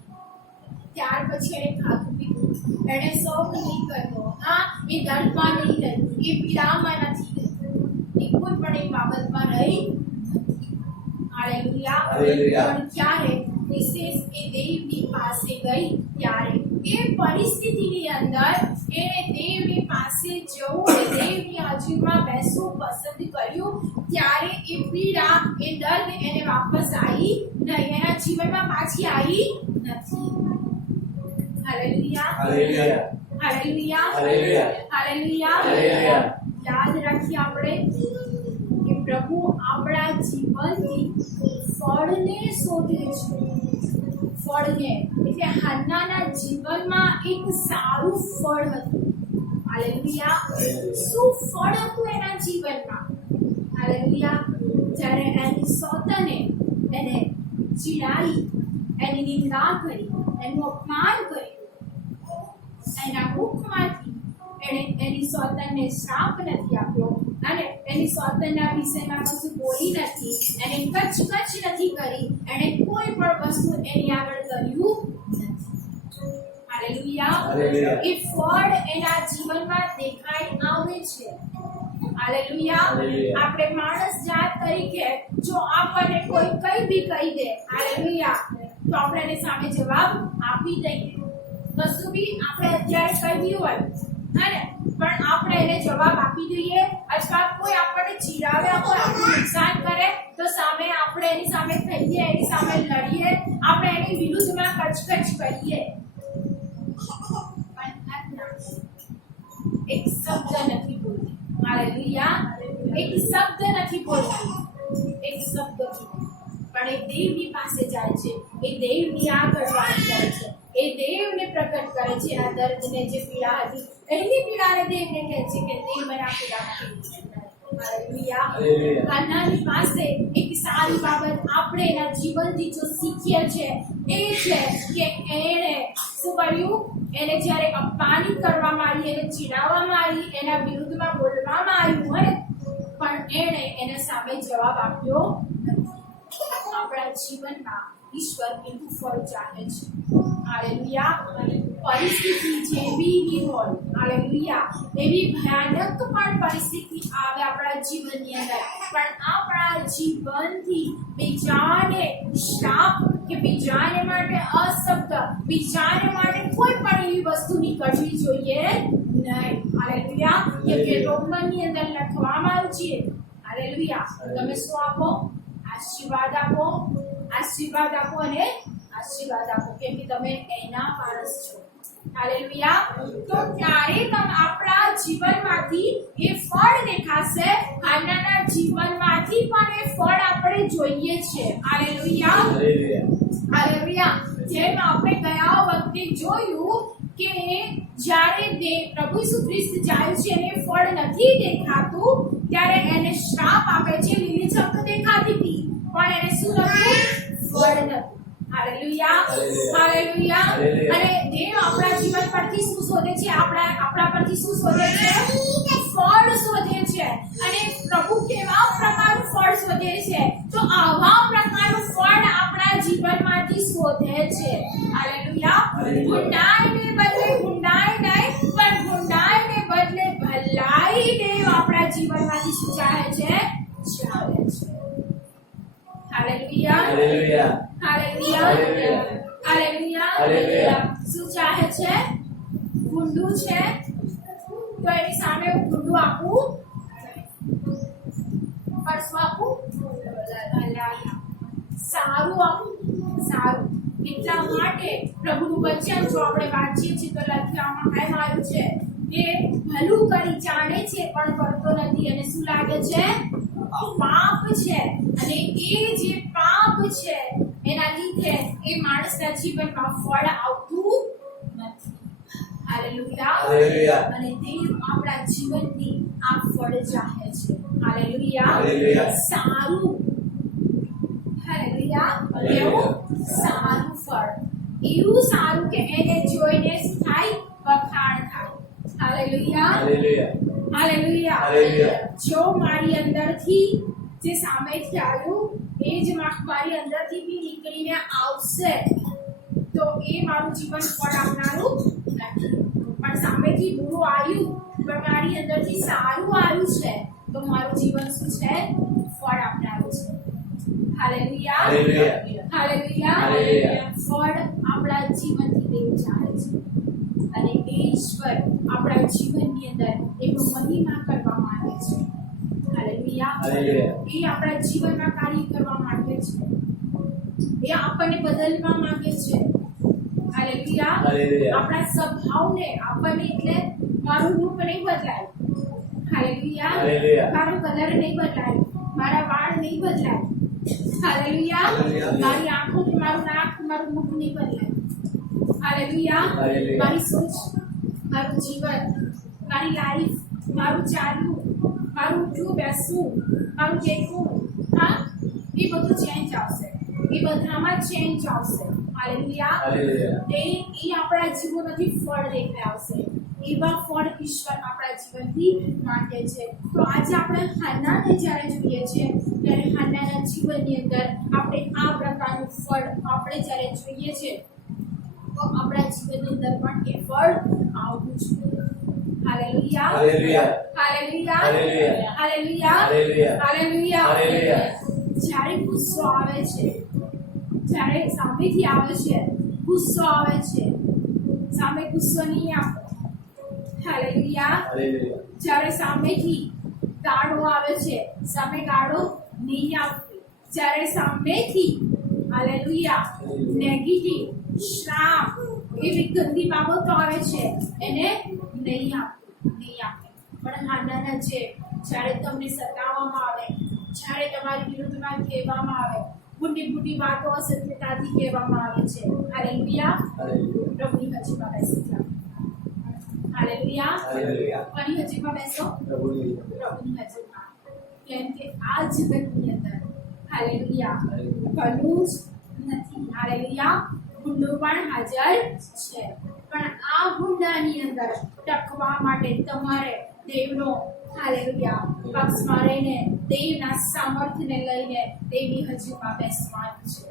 ત્યાર પછી એને ખાધું પીધું, એને સૌ નહીં કર્યો. એ દર્દમાં નહીં રહી, એ પીડામાં નથી રહી, એ કોઈ પણ એક બાબતમાં રહી. હાલેલુયા. પણ ક્યારે વિશેષ એ દેવની પાસે ગઈ ત્યારે એ પરિસ્થિતિની અંદર એને દેવની પાસે જવું અને દેવની હાજરીમાં બેસવું પસંદ કર્યું ત્યારે એ પીડા, એ દર્દ એને વાપસ આવી નહીં, એના જીવનમાં પાછી આવી નથી. હાલેલુયા. હાલેલુયા. હાલેલુયા. યાદ રાખીએ આપણે કે પ્રભુ આપણા જીવનથી ફળને શોધે છે. ફળને એટલે હન્નાના જીવનમાં એક સારું ફળ હતું. હાલેલુયા. શું ફળ હતું એના જીવનમાં? હાલેલુયા. જ્યારે એની સોતને એને ચીડાઈ, એની નિંદા કરી, એનું અપમાન કર્યું, એના મુખમાંથી એને એની સોતનને શ્રાપ નથી આપ્યો અને એની સ્વાતંત્રના વિષયમાં કશું બોલી નથી, એને કચ નથી કરી, એને કોઈ પણ વસ્તુ એની આગળ કર્યું નથી. હાલેલુયા. એ ફળ એના જીવનમાં દેખાઈ આવે છે. હાલેલુયા. આપણે માણસ જાત તરીકે જો આપણને કોઈ કઈ બી કહી દે, હાલેલુયા, તો આપણે એને સામે જવાબ આપી દઈએ. કશું બી આપણે અત્યારે કહ્યું હોય અને પણ આપણે એને જવાબ આપી દઈએ, અથવા કોઈ આપણને ચીડાવે, કોઈ આપણને નુકસાન કરે તો સામે આપણે એની સામે થઈએ, એની સામે લડીએ, આપણે એની વિરુદ્ધમાં કચકચ કરીએ. એક શબ્દ નથી બોલતી. હાલેલુયા. એક શબ્દ નથી બોલતી. એક શબ્દ પણ એ દેવની પાસે જાય છે, એ દેવની આગળ વાત કરે છે, એ દેવને પ્રકટ કરે છે. આ દર્દને જે પીડા હતી એની પીડાને દેવને કહે છે કે દેવ મને આ પીડામાંથી હાલેલુયા. કાનાની પાસે એક સારી બાબત આપણે એના જીવનથી જો શીખીએ છે એ છે કે એણે શું કર્યું? એને જ્યારે અપમાનિત કરવામાં આવી, એને ચીડાવવામાં આવી, એના વિરુદ્ધમાં બોલવામાં આવ્યું અને પણ એણે એના સામે જવાબ આપ્યો નથી. આપણા જીવનમાં ઈશ્વર એવું ફળ ચાહે છે. હાલેલુયા. પરિસ્થિતિ જેવી ની હોય, હાલેલુયા, એવી ભયાનક પણ પરિસ્થિતિ આવે આપણા જીવનની અંદર, પણ આપણા જીવનથી બીજાને શ્રાપ કે બીજાને માટે અશબ્દ, બીજાને માટે કોઈ પણ એવી વસ્તુ નીકળવી જોઈએ નહીં. હાલેલુયા. કે રોમનની અંદર લખવામાં આવ્યું છે, હાલેલુયા, તમે શું આપો? આશીર્વાદ આપો, આશીર્વાદ આપો અને આશીર્વાદ આપો, કેમ કે તમે એના વારસ છો. હાલેલુયા. તો ત્યારે આપણા જીવનમાંથી એ ફળ દેખાશે. હાલના જીવનમાંથી પણ એ ફળ આપણે જોઈએ છે. હાલેલુયા. હાલેલુયા. જેમ આપણે ગયા વખતે જોયું કે જ્યારે પ્રભુ ઈસુ ખ્રિસ્ત જાય છે અને ફળ નથી દેખાતું ત્યારે એને શ્રાપ આપે છે. લીલી ચક દેખાતી હતી પણ એને શું નતું? ફળ નતું. હાલેલુયા. હાલેલુયા. અને દેવ આપણા જીવન પરથી શું શોધે છે? આપણા પરથી શું શોધે છે? ફળ શોધે છે. અને પ્રભુ કેવા પ્રકારનું ફળ શોધે છે? તો આવા પ્રકારનું ફળ આપણા જીવનમાંથી શોધે છે. હાલેલુયા. ગુંડાઈને બદલે ગુંડાઈ નહીં, પણ ગુંડાઈને બદલે ભલાઈ દેવ આપણા જીવનમાંથી શું ચાહે છે? ચાહે છે. હાલેલુયા. હાલેલુયા. હાલેલુયા. શું ચાહે છે? ગુંડું છે તો એની સામે ગુંડું આપવું, પરસું આપવું, સારું આપવું, સારું. એટલા માટે પ્રભુનું વચન જો આપણે વાંચીએ છીએ તો લખવામાં એમ આવ્યું છે કે ભલું કરી જાણે છે પણ કરતો નથી, અને શું લાગે છે? પાપ છે. અને એ જે પાપ છે એના લીધે એ માણસના જીવનમાં ફળ આવતું નથી. હાલેલુયા. અને દેવ આપણા જીવનથી આ ફળ ચાહે છે. હાલેલુયા. સારું. હાલેલુયા. એવું સારું ફળ, એવું સારું કે એને જોઈને શું થાય? વખાણ થાય. હાલેલુયા. હાલેલુયા. જો મારી અંદરથી જે સામેથી આવ્યું એ જ મારી અંદરથી બી નીકળીને આવશે તો એ મારું જીવન ફળ આપનારું નથી. પણ સામેથી બુરું આવ્યું પણ મારી અંદરથી સારું આવ્યું છે તો મારું જીવન શું છે? ફળ આપનારું છે. હાલેલુયા. હાલેલુયા. ફળ આપણા જીવનથી દેવ ચાહે છે અને એ ઈશ્વર આપણા જીવનની અંદર એનો મહિમા કરવા માંગે છે. હાલેલુયા. એ આપણા જીવનમાં કાર્ય કરવા માંગે છે. એ આપણને બદલવા માંગે છે. હાલેલુયા. આપણા સ્વભાવને આપણને, એટલે મારું રૂપ નહીં બદલાય. હાલેલુયા. મારો કલર નહીં બદલાય, મારા વાળ નહીં બદલાય. હાલેલુયા. મારી આંખો કે મારું નાક, મારું મુખ નહીં બદલાય. હાલેલુયા. મારી સોચ, મારું જીવન, મારી લાઈફ, મારું ચાલવું, મારું ઉઠવું બેસવું, મારું દેખવું, હા, એ બધું ચેન્જ આવશે. એ બધામાં ચેન્જ આવશે. હાલેલુયા. એ આપણા જીવનમાંથી ફળ દેખાઈ આવશે. એવા ફળ ઈશ્વર આપણા જીવનથી માંગે છે. તો આજે આપણે હાન્નાને જ્યારે જોઈએ છે ત્યારે હાન્નાના જીવનની અંદર આપણે આ પ્રકારનું ફળ આપણે જ્યારે જોઈએ છે તો આપણા જીવનની અંદર પણ એ ફળ આવવું જોઈએ. Hallelujah, hallelujah, hallelujah, hallelujah, hallelujah. જ્યારે ગુસ્સો આવે છે, જ્યારે સામેથી આવે છે, ગુસ્સો આવે છે, સામે ગુસ્સો નહીં આપો. હાલેલુયા. જ્યારે સામેથી ગાળો આવે છે, સામે ગાળો નહીં આપવી. જ્યારે સામેથી હાલેલુયા નેગેટિવ શ્રાપ એવી ગંદી બાબતો આવે છે એને નહીં આપે. પણ હાન્નાના જે જ્યારે તમને સતાવવામાં આવે, જ્યારે તમારી વિરુદ્ધમાં કહેવામાં આવે, મોટી વાતો અસત્યતાથી કહેવામાં આવે છે, હાલેલુયા, પ્રભુની હજીમાં બેસી જાઓ. હાલેલુયા, કોની હજીમાં બેસો? પ્રભુની હજીમાં. કેમ કે આ જગતની અંદર હાલેલુયા ભલું જ નથી. હાલેલુયા, ભૂંડો પણ હાજર છે. પણ આ ભૂંડાની અંદર ટકવા માટે તમારે દેવનો હાલેલુયા પક્ષમાં રહીને દેવના સામર્થ્યને લઈને દેવી હજીમાં બેસવાનું છે.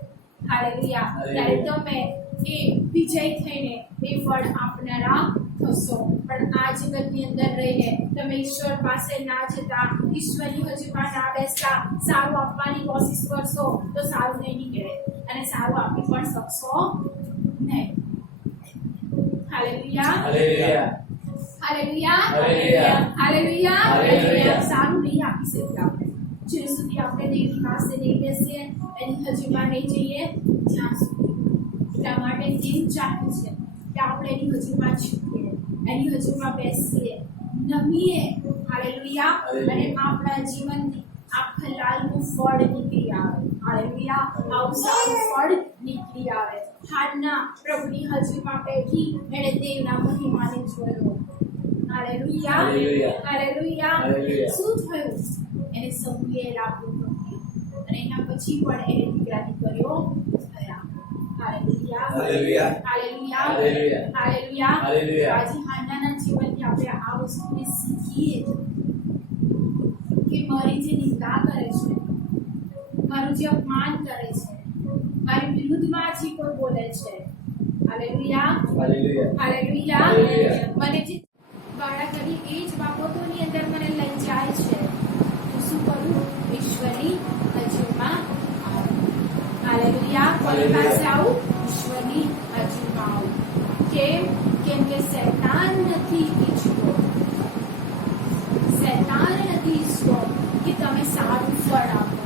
હાલેલુયા. ત્યારે તમે એ વિજય થઈને એ ફળ આપનારા થશો. પણ આ જગતની અંદર રહીને તમે ઈશ્વર પાસે ના જતા, ઈશ્વરની હજીમાં ના બેસતા, સારું આપવાની કોશિશ કરશો તો સારું નહીં નીકળે અને સારું આપી પણ શકશો નહીં. Hallelujah, hallelujah, hallelujah, hallelujah. સારું નહીં આપી શકતા આપણે જ્યાં સુધી આપણે દેવની પાસે નહીં બેસીએ, એની હજીમાં નહીં જઈએ ત્યાં સુધી. એટલા માટે દેવ ચાહે છે કે આપણે એની હજીમાં છીએ, એની હજીમાં બેસીએ, નમીએ. હાલેલુયા. અને આપણા જીવનથી આખા લાલનું ફળ નીકળી આવે. હાલેલુયા. આવું સારું ફળ નીકળી આવે. હાન્ના પ્રભુની હજીમાં બેઠી એણે દેવના મહિમાને જોયો. Hallelujah, hallelujah. શું થયું? એને સમુએલ આપ્યું અને એના પછી પણ એને દીકરા દીકરીઓ થયા. Hallelujah, hallelujah, hallelujah, hallelujah. આજે હાન્નાના જીવનથી આપણે આ વસ્તુને શીખીએ કે મારી જે નિંદા કરે છે, મારું જે અપમાન કરે છે, મારી વિરુદ્ધમાં જે કોઈ બોલે છે, હાલેલુયા, હાલેલુયા, મને જે વાળા કરી એ જ બાબતોની અંદર મને લઈ જાય છે, હું શું કરું? ઈશ્વરની હજીમાં આવું. હાલેલુયા. કોની પાસે આવું? ઈશ્વરની હજીમાં આવું. કેમ? કેમ કે શૈતાન નથી ઈચ્છતો, શૈતાન નથી ઈચ્છતો કે તમે સારું ફળ આપો,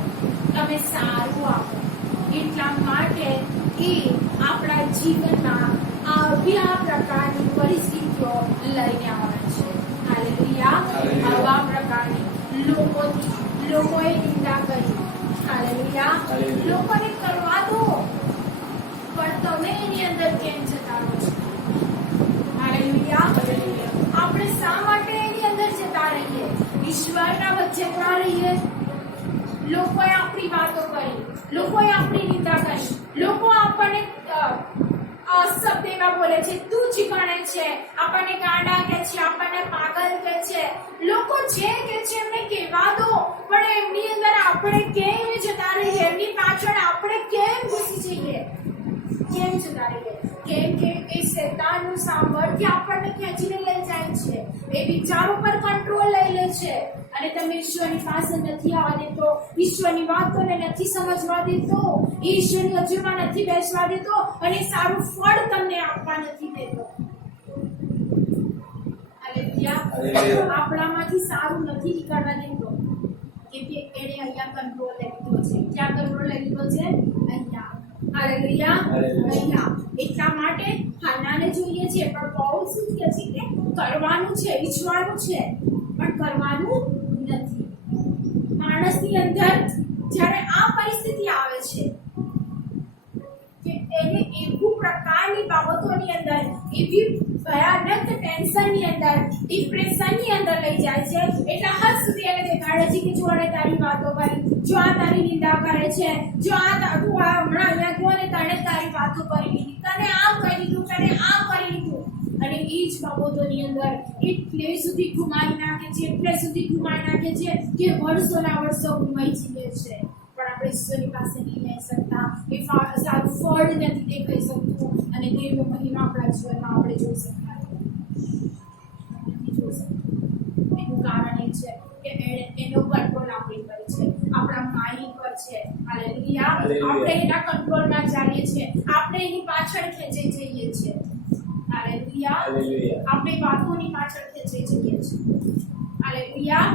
તમે સારું આપો. એટલા માટે એ આપણા જીવનમાં આવ્યા પ્રકારની પરિસ્થિતિઓ લઈને આવે છે. હાલેલુયા. આવા પ્રકારની લોકોએ નિંદા કરી. હાલેલુયા. લોકોને કરવા દો, પણ તમે એની અંદર કેમ જતા રહો છો? હાલેલુયા. આપણે શા માટે એની અંદર જતા રહીએ? ઈશ્વરના વચ્ચે ના રહીએ. લોકોએ આપણી વાતો કરી, લોકોએ આપણી નિંદા કરી, લોકો આપણને અસભ્યમાં બોલે છે, તું ચીકણે છે, આપણને ગાંડા કે છે, આપણને પાગલ કે છે. લોકો જે કે છે એમને કહેવા દો, પણ એમની અંદર આપણે કેમ જતા રહીએ? એમની પાછળ આપણે કેમ ઘૂસી જઈએ? કેમ જતા રહીએ? કેમ કે એ શૈતાનનું સામર્થ્ય આપણને ખેંચીને લઈ જાય છે, એ વિચારો પર કંટ્રોલ લઈ લે છે અને તમે ઈશ્વરની પાસે નથી આવવા દેતો, ઈશ્વરની વાતોને નથી સમજવા દેતો, ઈશ્વરની હજીમાં નથી બેસવા દેતો અને સારું ફળ તમને આપવા નથી દેતો. આપણામાંથી સારું નથી નીકળવા દેતો કેમ કે એને અહીંયા કંટ્રોલ લઈ લીધો છે. ક્યાં કંટ્રોલ લઈ લીધો છે? અહીંયા. હાલેલુયા, અહીંયા. એટલા માટે હાન્નાને જોઈએ છે, પણ બહુ શું કહે છે કે કરવાનું છે, ઈચ્છવાનું છે, પણ કરવાનું નથી. માણસની અંદર જ્યારે આ પરિસ્થિતિ આવે છે કે એને એવું પ્રકારની બાબતોની અંદર, એવી ભયાનક ટેન્શનની અંદર, ડિપ્રેશનની અંદર લઈ જાય છે, એટલા હદ સુધી એને દેખાડે છે કે જો આને તારી વાતો કરી, જો આ તારી નિંદા કરે છે, જો આ તું હમણાં અહીંયા ગયો ને તને તારી વાતો કરી લીધી, તને આમ કરી દીધું, તને આમ કરી દીધું. અને એ જ જ બાબતોની અંદર એટલે સુધી ઘુમાવી નાખે છે, એટલે સુધી ઘુમાવી નાખે છે કે વર્ષોના વર્ષો ઘુમાઈ જઈએ છે, પણ આપણે ઈશ્વરની પાસે નહીં જઈ શકતા. એ સારું ફળ નથી દેખાઈ શકતું અને દેવનો મહિમા આપણા જીવનમાં આપણે જોઈ શકતા નથી જોઈ શકતા. એનું કારણ એ છે કે એનો કંટ્રોલ આપણી પર છે, આપણા માઇન્ડ પર છે. હાલેલુયા. આપણે એના કંટ્રોલમાં ચાલીએ છીએ, આપણે એની પાછળ ખેંચાઈ જઈએ છીએ. હાલેલુયા. આપણે વાતોની પાછળ ખેંચાઈ જઈએ છીએ. હાલેલુયા.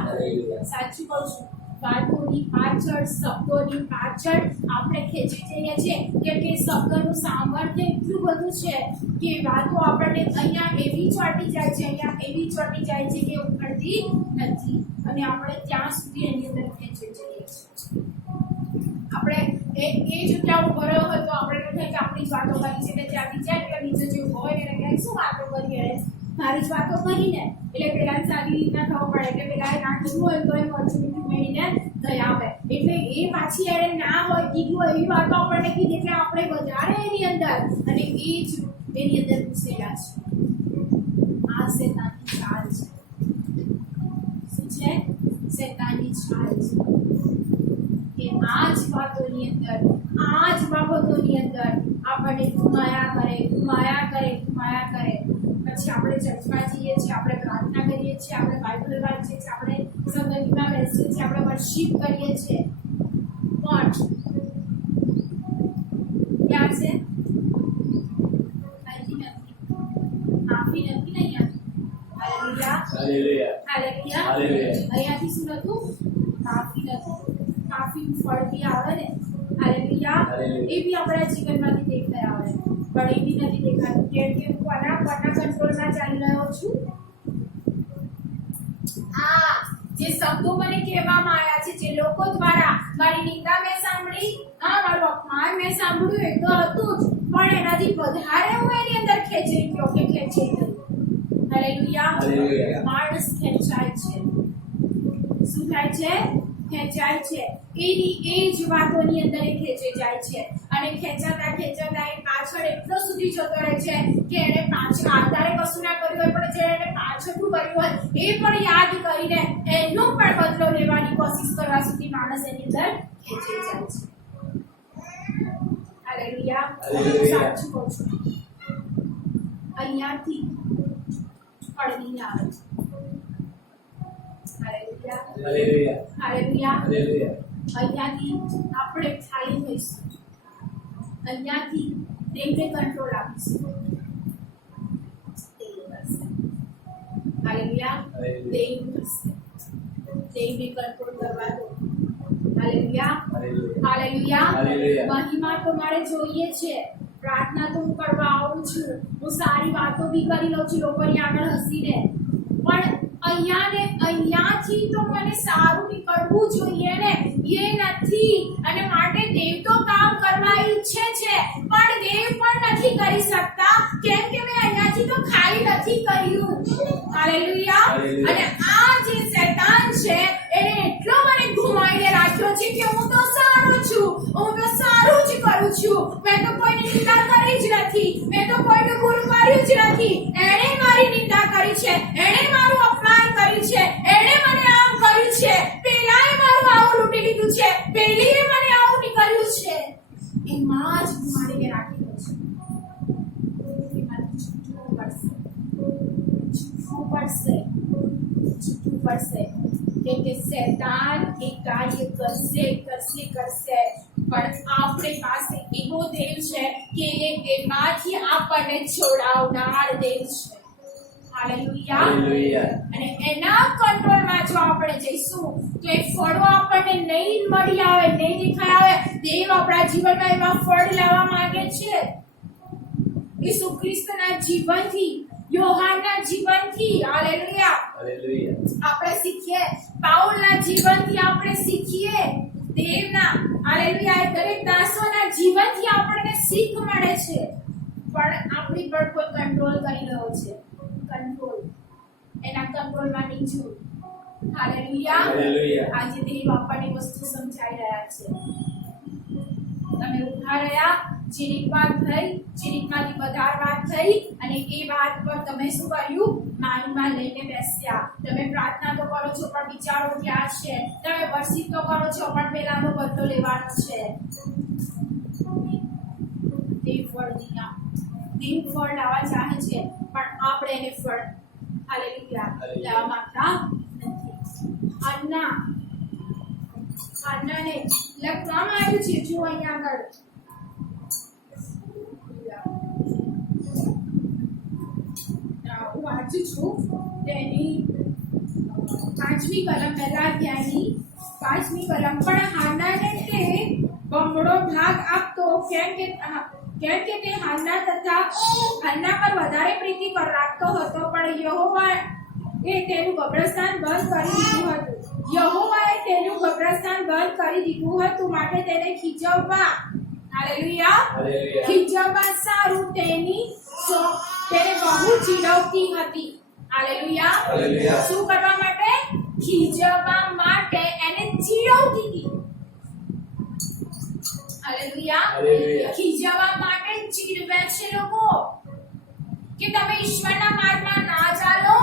સાચું કહું છું, વાતોની પાછળ, શબ્દોની પાછળ આપણે ખેંચી જઈએ છીએ કેમ કે શબ્દનું સામર્થ્ય એટલું બધું છે કે વાતો આપણને અહીંયા એવી ચોંટી જાય છે, અહીંયા એવી ચોંટી જાય છે કે ઉખડતી નથી અને આપણે ત્યાં સુધી એની અંદર ખેંચી જઈએ છીએ. આપણે એ જગ્યા ઉપર રહ્યો હોય તો આપણે એવું થાય કે આપણી જ વાતો કરી છે ને ત્યાંથી જાય એટલે બીજો જે હોય એને કહે શું વાતો કરી મારી જ વાતો કરીને એટલે પેલા સારી રીતના ખબર પડે એટલે પેલા ના કીધું હોય તો એ ઓપોર્ચ્યુનિટી મેળવીને ગયા આવે એટલે એ પાછી એને ના હોય કીધું હોય એવી વાતો આપણને કીધી એટલે આપણે વધારે એની અંદર અને એ જ એની અંદર ઘૂસેલા છે. આ શેતાનની ચાલ છે. શું છે? શેતાનની ચાલ છે કે આ જ વાતોની અંદર, આ જ બાબતોની અંદર આપણને ઘુમાયા કરે, ઘુમાયા કરે, ઘુમાયા કરે. પછી આપણે ચર્ચમાં જઈએ છીએ, આપણે પ્રાર્થના કરીએ છીએ, આપણે બાઇબલ વાંચીએ છીએ, આપણે સંગતીમાં બેસીએ છીએ, આપણે વર્શિપ કરીએ છીએ, પણ ક્યાં છે? માફી નથી ને અહીંયા. હાલેલુયા. હાલેલુયા. અહીંયાથી શું હતું? માફી નથી. માફીનું ફળ બી આવે ને. હાલેલુયા. એ બી આપણા જીવનમાંથી દેખાય આવે પણ એ બી નથી દેખાતું કેમ કે હું કોના કંટ્રોલમાં ચાલી રહ્યો છું? આ જે શબ્દો મને કહેવામાં આવ્યા છે, જે લોકો દ્વારા મારી નિંદા મેં સાંભળી, મારું અપમાન મેં સાંભળ્યું એ તો હતું જ પણ એનાથી વધારે હું એની અંદર ખેંચાઈ ગયો કે ખેંચાઈ ગયો. હાલેલુયા. માણસ ખેંચાય છે. શું થાય છે? ખેંચાય છે. એની એ જ વાતોની અંદર એ ખેંચાઈ જાય છે અને ખેંચાતા ખેંચાતા એ પાછળ એટલો સુધી જતો રહે છે કે એને પાછળ આધારે કશું ના કર્યું હોય પણ જે એને પાછળનું કર્યું હોય એ પણ યાદ કરીને એનો પણ બદલો લેવાની કોશિશ કરવા સુધી માણસ એની અંદર ખેંચાઈ જાય છે. હાલેલુયા. સાચું કહું છું, અહીંયાથી પડવીને આવે છે. હાલેલુયા. હાલેલુયા. અહીંયાથી આપણે ખાલી થઈશું, અહીંયાથી દેવને કંટ્રોલ આપીશું. હાલેલુયા. દેવ કરશે, દેવને કંટ્રોલ કરવા દો. હાલેલુયા. હાલેલુયા. મહિમા તો મારે જોઈએ છે, પ્રાર્થના તો હું કરવા આવું છું, હું સારી વાતો બી કરી લઉં છું લોકોની આગળ હસીને, પણ અહીંયાથી તો મને સારું નીકળવું જોઈએ ને, એ નથી અને માટે દેવ તો કામ કરવા ઈચ્છે છે પણ દેવ પણ નથી કરી શકતા કેમ કે મેં અહીંયાથી તો ખાલી નથી કર્યું. હાલેલુયા. અને આ જે શૈતાન છે એને એટલો મને ઘુમાઈને રાખ્યો છે કે હું તો સારો છું, હું તો સારું જ કરું છું, મેં તો કોઈની નિંદા કરી જ નથી, મેં તો કોઈનું બુરું કર્યું જ નથી, એણે મારી નિંદા કરી છે, એણે મારું અપમાન કર્યું છે, એણે મને આમ કર્યું છે, પેલાએ મારું આવું લૂંટી લીધું છે, પેલીએ મને આવું નીકળ્યું છે. એમાં જ ઘુમાડીને રાખી દો છે. છૂટવું પડશે કેમ કે શૈતાન એ કાર્ય કરશે પણ આપણી પાસે એવો દેવ છે કે એમાંથી આપણને છોડાવનાર દેવ છે. હાલેલુયા. અને એના કંટ્રોલમાં જો આપણે જઈશું તો એ ફળો આપણને નહીં મળી આવે, નહીં દેખાય આવે. દેવ આપણા જીવનમાં એવા ફળ લાવવા માંગે છે. ઈસુ ખ્રિસ્તના જીવનથી, યોહાનના જીવનથી, હાલેલુયા, આપણે શીખીએ, પાઉલના જીવનથી આપણે શીખીએ, દેવના, હાલેલુયા, દરેક દાસોના જીવનથી આપણને શીખ મળે છે. પણ આપણી પર કોઈ કંટ્રોલ કરી રહ્યો છે, કંટ્રોલ એના કંટ્રોલમાં નહીં જોયું. હાલેલુયા. આજે દેવ આપણને વસ્તુ સમજાઈ રહ્યા છે. તમે ઉભા રહ્યા જીરીક વાત થઈ, જીરીકમાંથી વધારે વાત થઈ અને એ વાત પર તમે શું કર્યું? માઇન્ડમાં લઈને બેસ્યા. તમે પ્રાર્થના તો કરો છો પણ વિચારો ક્યાં છે? તમે વર્શિપ તો કરો છો પણ પેલાનો બદલો લેવાનો છે. દેવ ફળ લાવવા ચાહે છે પણ આપણે એને ફળ હાલેલુયા લેવા માંગતા નથી. આજ્ઞાને લખવામાં આવ્યું છે, જો અહીંયા આગળ હું વાંચું છું તેની 5મી કલમ, પહેલા અધ્યાયની 5મી કલમ. પણ હાન્નાને તે બમણો ભાગ આપતો, કેમ કે તે હાન્ના પર વધારે પ્રીતિ રાખતો હતો. પણ યહોવાએ તેનું કબ્રસ્તાન બંધ કરી દીધું હતું. માટે તેને ખીજવવા, હાલેલુયા, ખીજવવા સારું તેને બહુ ચીડવતી હતી. હાલેલુયા. શું કરવા માટે? ખીજવવા માટે એને ચીડવતી હતી. હાલેલુયા. ખીજવવા માટે ચીડવે છે લોકો કે તમે ઈશ્વરના માર્ગમાં ના ચાલો.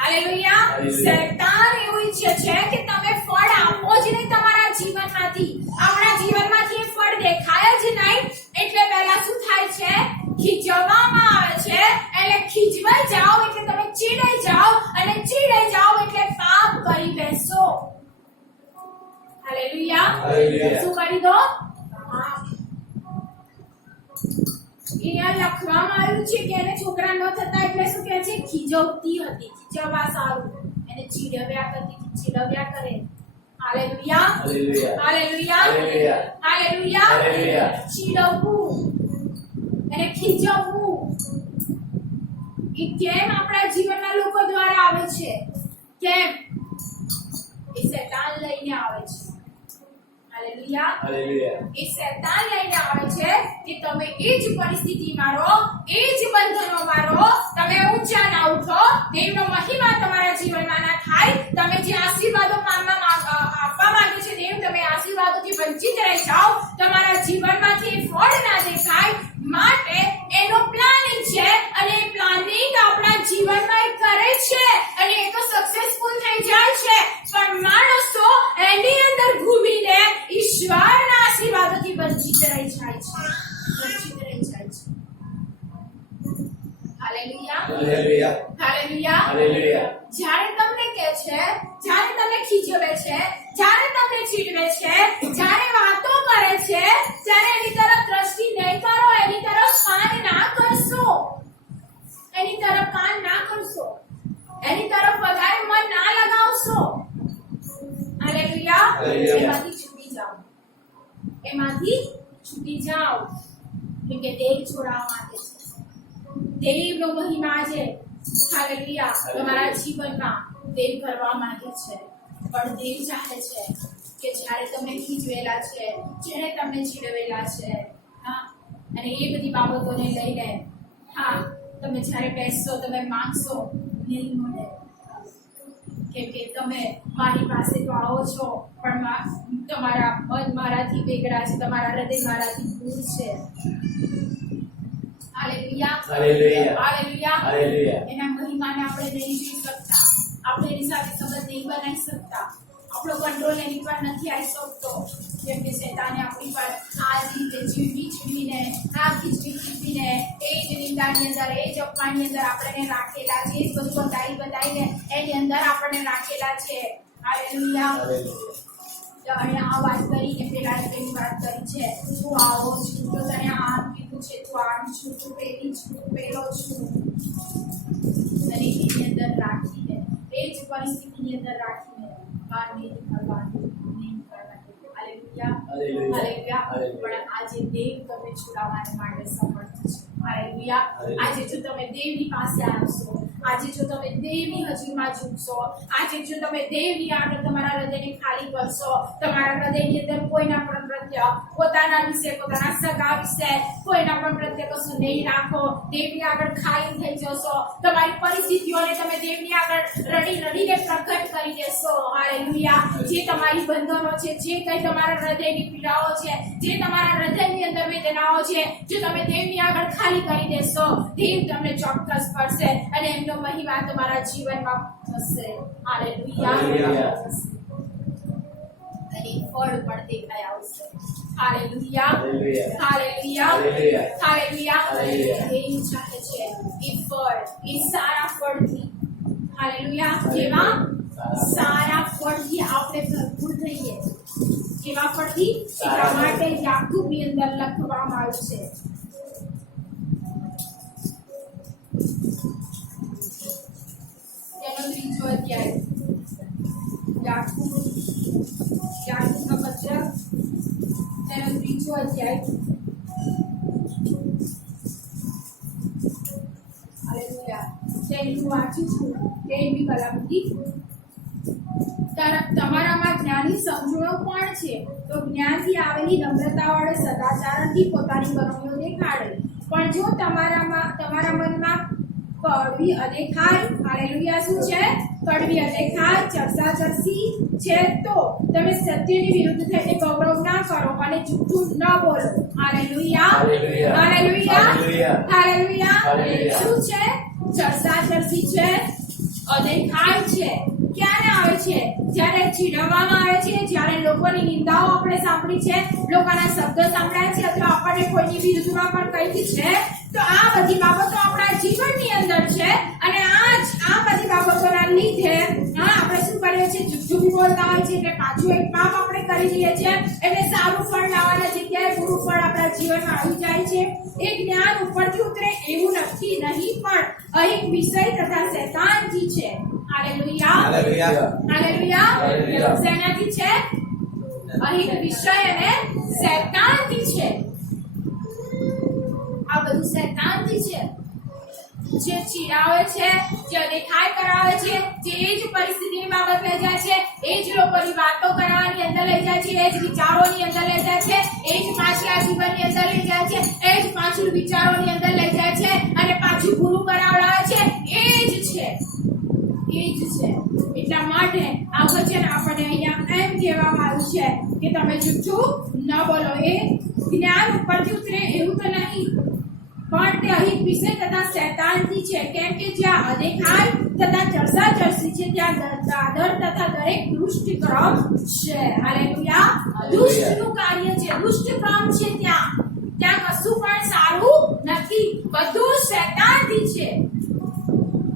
હાલેલુયા. શૈતાન એવું ઈચ્છે છે કે તમે ફળ આપો જ નહીં તમારા જીવનમાંથી. આપણા જીવનમાંથી ફળ દેખાય જ નહીં એટલે પહેલા શું થાય છે? ખીજવવામાં આવે છે. એટલે ખીજવાઈ જાઓ એટલે તમે ચીડાઈ જાઓ અને ચીડાઈ જાઓ એટલે પાપ કરી બેસો. હાલેલુયા. શું કરી દો? અહીંયા લખવામાં આવ્યું છે કે એને છોકરા ન થતા એટલે શું કહે છે? ખીજવતી હતી. ખીજવવા સારું, એને ચીડવ્યા કરતી, ચીડવ્યા કરે. હાલેલુયા. હાલેલુયા. હાલેલુયા. ચીડવવું અને ખીજવવું એ કેમ આપણા જીવનના લોકો દ્વારા આવે છે? કેમ? એ શૈતાન લઈને આવે છે. હાલેલુયા. એ શૈતાન લઈને આવે છે કે તમે એ જ પરિસ્થિતિમાં રહો, એ જ બંધનોમાં રહો, તમે ઊંચા ના ઉઠો, દેવનો મહિમા તમારા જીવનમાં ના થાય, તમે જે આશીર્વાદો આપવા માંગે છે દેવ, તમે આશીર્વાદોથી વંચિત રહી જાઓ, તમારા જીવનમાંથી ફળ ના દેખાય. માટે એનો પ્લાનિંગ છે અને એ પ્લાનિંગ આપણા જીવનમાં એ કરે છે અને એ તો સક્સેસફુલ થઈ જાય છે. પણ માણસો એની અંદર ઘૂમીને ઈશ્વરના આશીર્વાદોથી વંચિત રહી જાય છે. હાલેલુયા. હાલેલુયા. જ્યારે તમને કહે છે, જ્યારે તમને ખીજવે છે, જ્યારે તમને ચીડવે છે, જ્યારે વાતો કરે છે, ત્યારે એની તરફ દ્રષ્ટિ નહીં કરો, એની તરફ કાન ના કરશો, એની તરફ કાન ના કરશો, એની તરફ વધારે મન ના લગાવશો. હાલેલુયા. એમાંથી છૂટી જાઓ, એમાંથી છૂટી જાઓ, કેમ કે દેવ છોડાવવા માંગે છે. દેવનો મહિમા છે. હાલેલુયા. તમારા જીવનમાં દેવ કરવા માંગે છે. પણ દેવ ચાહે છે કે જ્યારે તમે ખીજવેલા છે, જેને તમને ચીડવેલા છે, હા, અને એ બધી બાબતોને લઈને તમે જ્યારે બેસશો, તમે માંગશો, નહીં મળે. કેમ કે તમે મારી પાસે તો આવો છો પણ તમારા મન મારાથી વેગળા છે, તમારા હૃદય મારાથી દૂર છે. હાલેલુયા. એના મહિમાને આપણે નહીં જોઈ શકતા, આપણે એની સાથે સંબંધ નહીં બનાવી શકતા, આપણો કંટ્રોલ એની પર નથી આવી શકતો. કેમ કે શૈતાને આપણી પર આ રીતે ચીડવીને, આ ખીજવીને, એ જ નિંદાની અંદર, એ જ અપમાનની અંદર આપણને રાખેલા છે. એ જ બધું બતાવીને એની અંદર આપણને રાખેલા છે. હાલેલુયા. અહીંયા આ વાત કરીને પેલા તેની વાત કરી છે, તું આવો છું, તો તને આમ કીધું છે, તું આમ છું, તું પેલી છું, પેલો છું. અને એની અંદર રાખીને, એ જ પરિસ્થિતિની અંદર રાખીને બહાર નહીં નીકળવાનું. હાલેલુયા. પણ આજે દેવ તમને છોડાવવા માટે સમર્થ છે. હાલેલુયા. આજે જો તમે દેવની પાસે આવશો, આજે જો તમે દેવની હજુરમાં ઝૂકશો, આજે જો તમે દેવની આગળ તમારા હૃદયને ખાલી કરશો, તમારા હૃદયની અંદર કોઈના પણ પ્રત્યે, પોતાના વિશે, પોતાના સગા વિશે કોઈના પણ પ્રત્યે કશું નહીં રાખો, દેવની આગળ ખાલી થઈ જશો, તમારી પરિસ્થિતિઓને તમે દેવની આગળ રડીને પ્રગટ કરી દેશો. હાલેલુયા. જે તમારી બંધનો છે, જે કંઈ તમારા હૃદયની પીડાઓ છે, જે તમારા હૃદયની અંદર વેદનાઓ છે, જો તમે દેવની આગળ ખાલી કરી દેશો, દેવ તમને ચોક્કસ કરશે અને એમનો મહિમા તમારા જીવનમાં થશે. હાલેલુયા. અને ફળ પણ દેખાઈ આવશે. હાલેલુયા. હાલેલુયા. હાલેલુયા. એ ચાહે છે એ ફળ, એ સારા ફળથી, હાલેલુયા, જેવા સારા ફળથી આપણે ભરપૂર થઈએ. કેવા ફળથી? એટલા માટે યાકૂબની અંદર લખવામાં આવ્યું છે. તેનો 3જો અધ્યાય, યાકૂબનો પત્ર, તેનો 3જો અધ્યાય. હાલેલુયા. તે હું વાંચું છું, 13મી કલમથી. તમારામાં જ્ઞાની સમજણો કોણ છે? તો જ્ઞાનથી આવેલી નમ્રતા વડે સદાચારથી પોતાની કરણીઓ દેખાડે. પણ જો તમારા મનમાં કડવી અદેખાઈ, હાલેલુયા, શું છે? કડવી અદેખાઈ, ચર્ચાચર્ચી છે, તો તમે સત્યની વિરુદ્ધ થઈને ગૌરવ ના કરો અને જૂઠું ન બોલો. હાલેલુયા. હાલેલુયા. હાલેલુયા. શું છે? ચર્ચાચર્ચી છે, અદેખાઈ છે. ક્યારે આવે છે? જ્યારે ચીડવવામાં આવે છે, જ્યારે લોકોની નિંદાઓ આપણે સાંભળી છે, લોકોના શબ્દો સાંભળ્યા છે, અથવા આપણને કોઈની વિરુદ્ધમાં પણ કહી છે, તો આ બધી બાબતો આપણા જીવનની અંદર છે. અને આ બધી બાબતોના લીધે આપણે શું કરીએ છીએ? જુઠ્ઠું બી બોલતા હોય છે, એટલે પાછું એક પાપ આપણે કરી દઈએ છીએ, એટલે સારું ફળ લાવવાના જગ્યાએ બુરું ફળ આપણા જીવનમાં આવી જાય છે. એ જ્ઞાન ઉપરથી ઉતરે એવું નક્કી નહીં, પણ અહીં વિષય તથા શૈતાનથી છે. હાલેલુયા. હાલેલુયા. શેનાથી છે? અહીં વિષય અને શૈતાનથી છે. આ બધું શૈતાનથી છે, જે ચીડાવે છે, જે અદેખાઈ કરાવે છે, જે એ જ પરિસ્થિતિની બાબત લઈ જાય છે, એ જ લોકોની વાતો કરવાની અંદર લઈ જાય છે, એ જ વિચારોની અંદર લઈ જાય છે, એ જ પાછલા જીવનની અંદર લઈ જાય છે, એ જ પાછળ વિચારોની અંદર લઈ જાય છે અને પાછું પૂરું કરાવડાવે છે. એ જ છે. એટલા માટે આ વચન આપણને અહીંયા એમ કહેવામાં આવ્યું છે કે તમે જૂઠું ન બોલો. એ જ્ઞાન ઉપરથી ઉતરે એવું તો નહીં, પણ તે અહીં વિષય તથા શૈતાનથી છે. કેમ કે જ્યાં અદેખાઈ તથા ચર્ચાચર્ચી છે, ત્યાં દાદર તથા દરેક દુષ્ટ ક્રમ છે. હાલેલુયા. દુષ્ટનું કાર્ય છે, દુષ્ટ કામ છે. ત્યાં કશું પણ સારું નથી, બધું શૈતાનથી છે.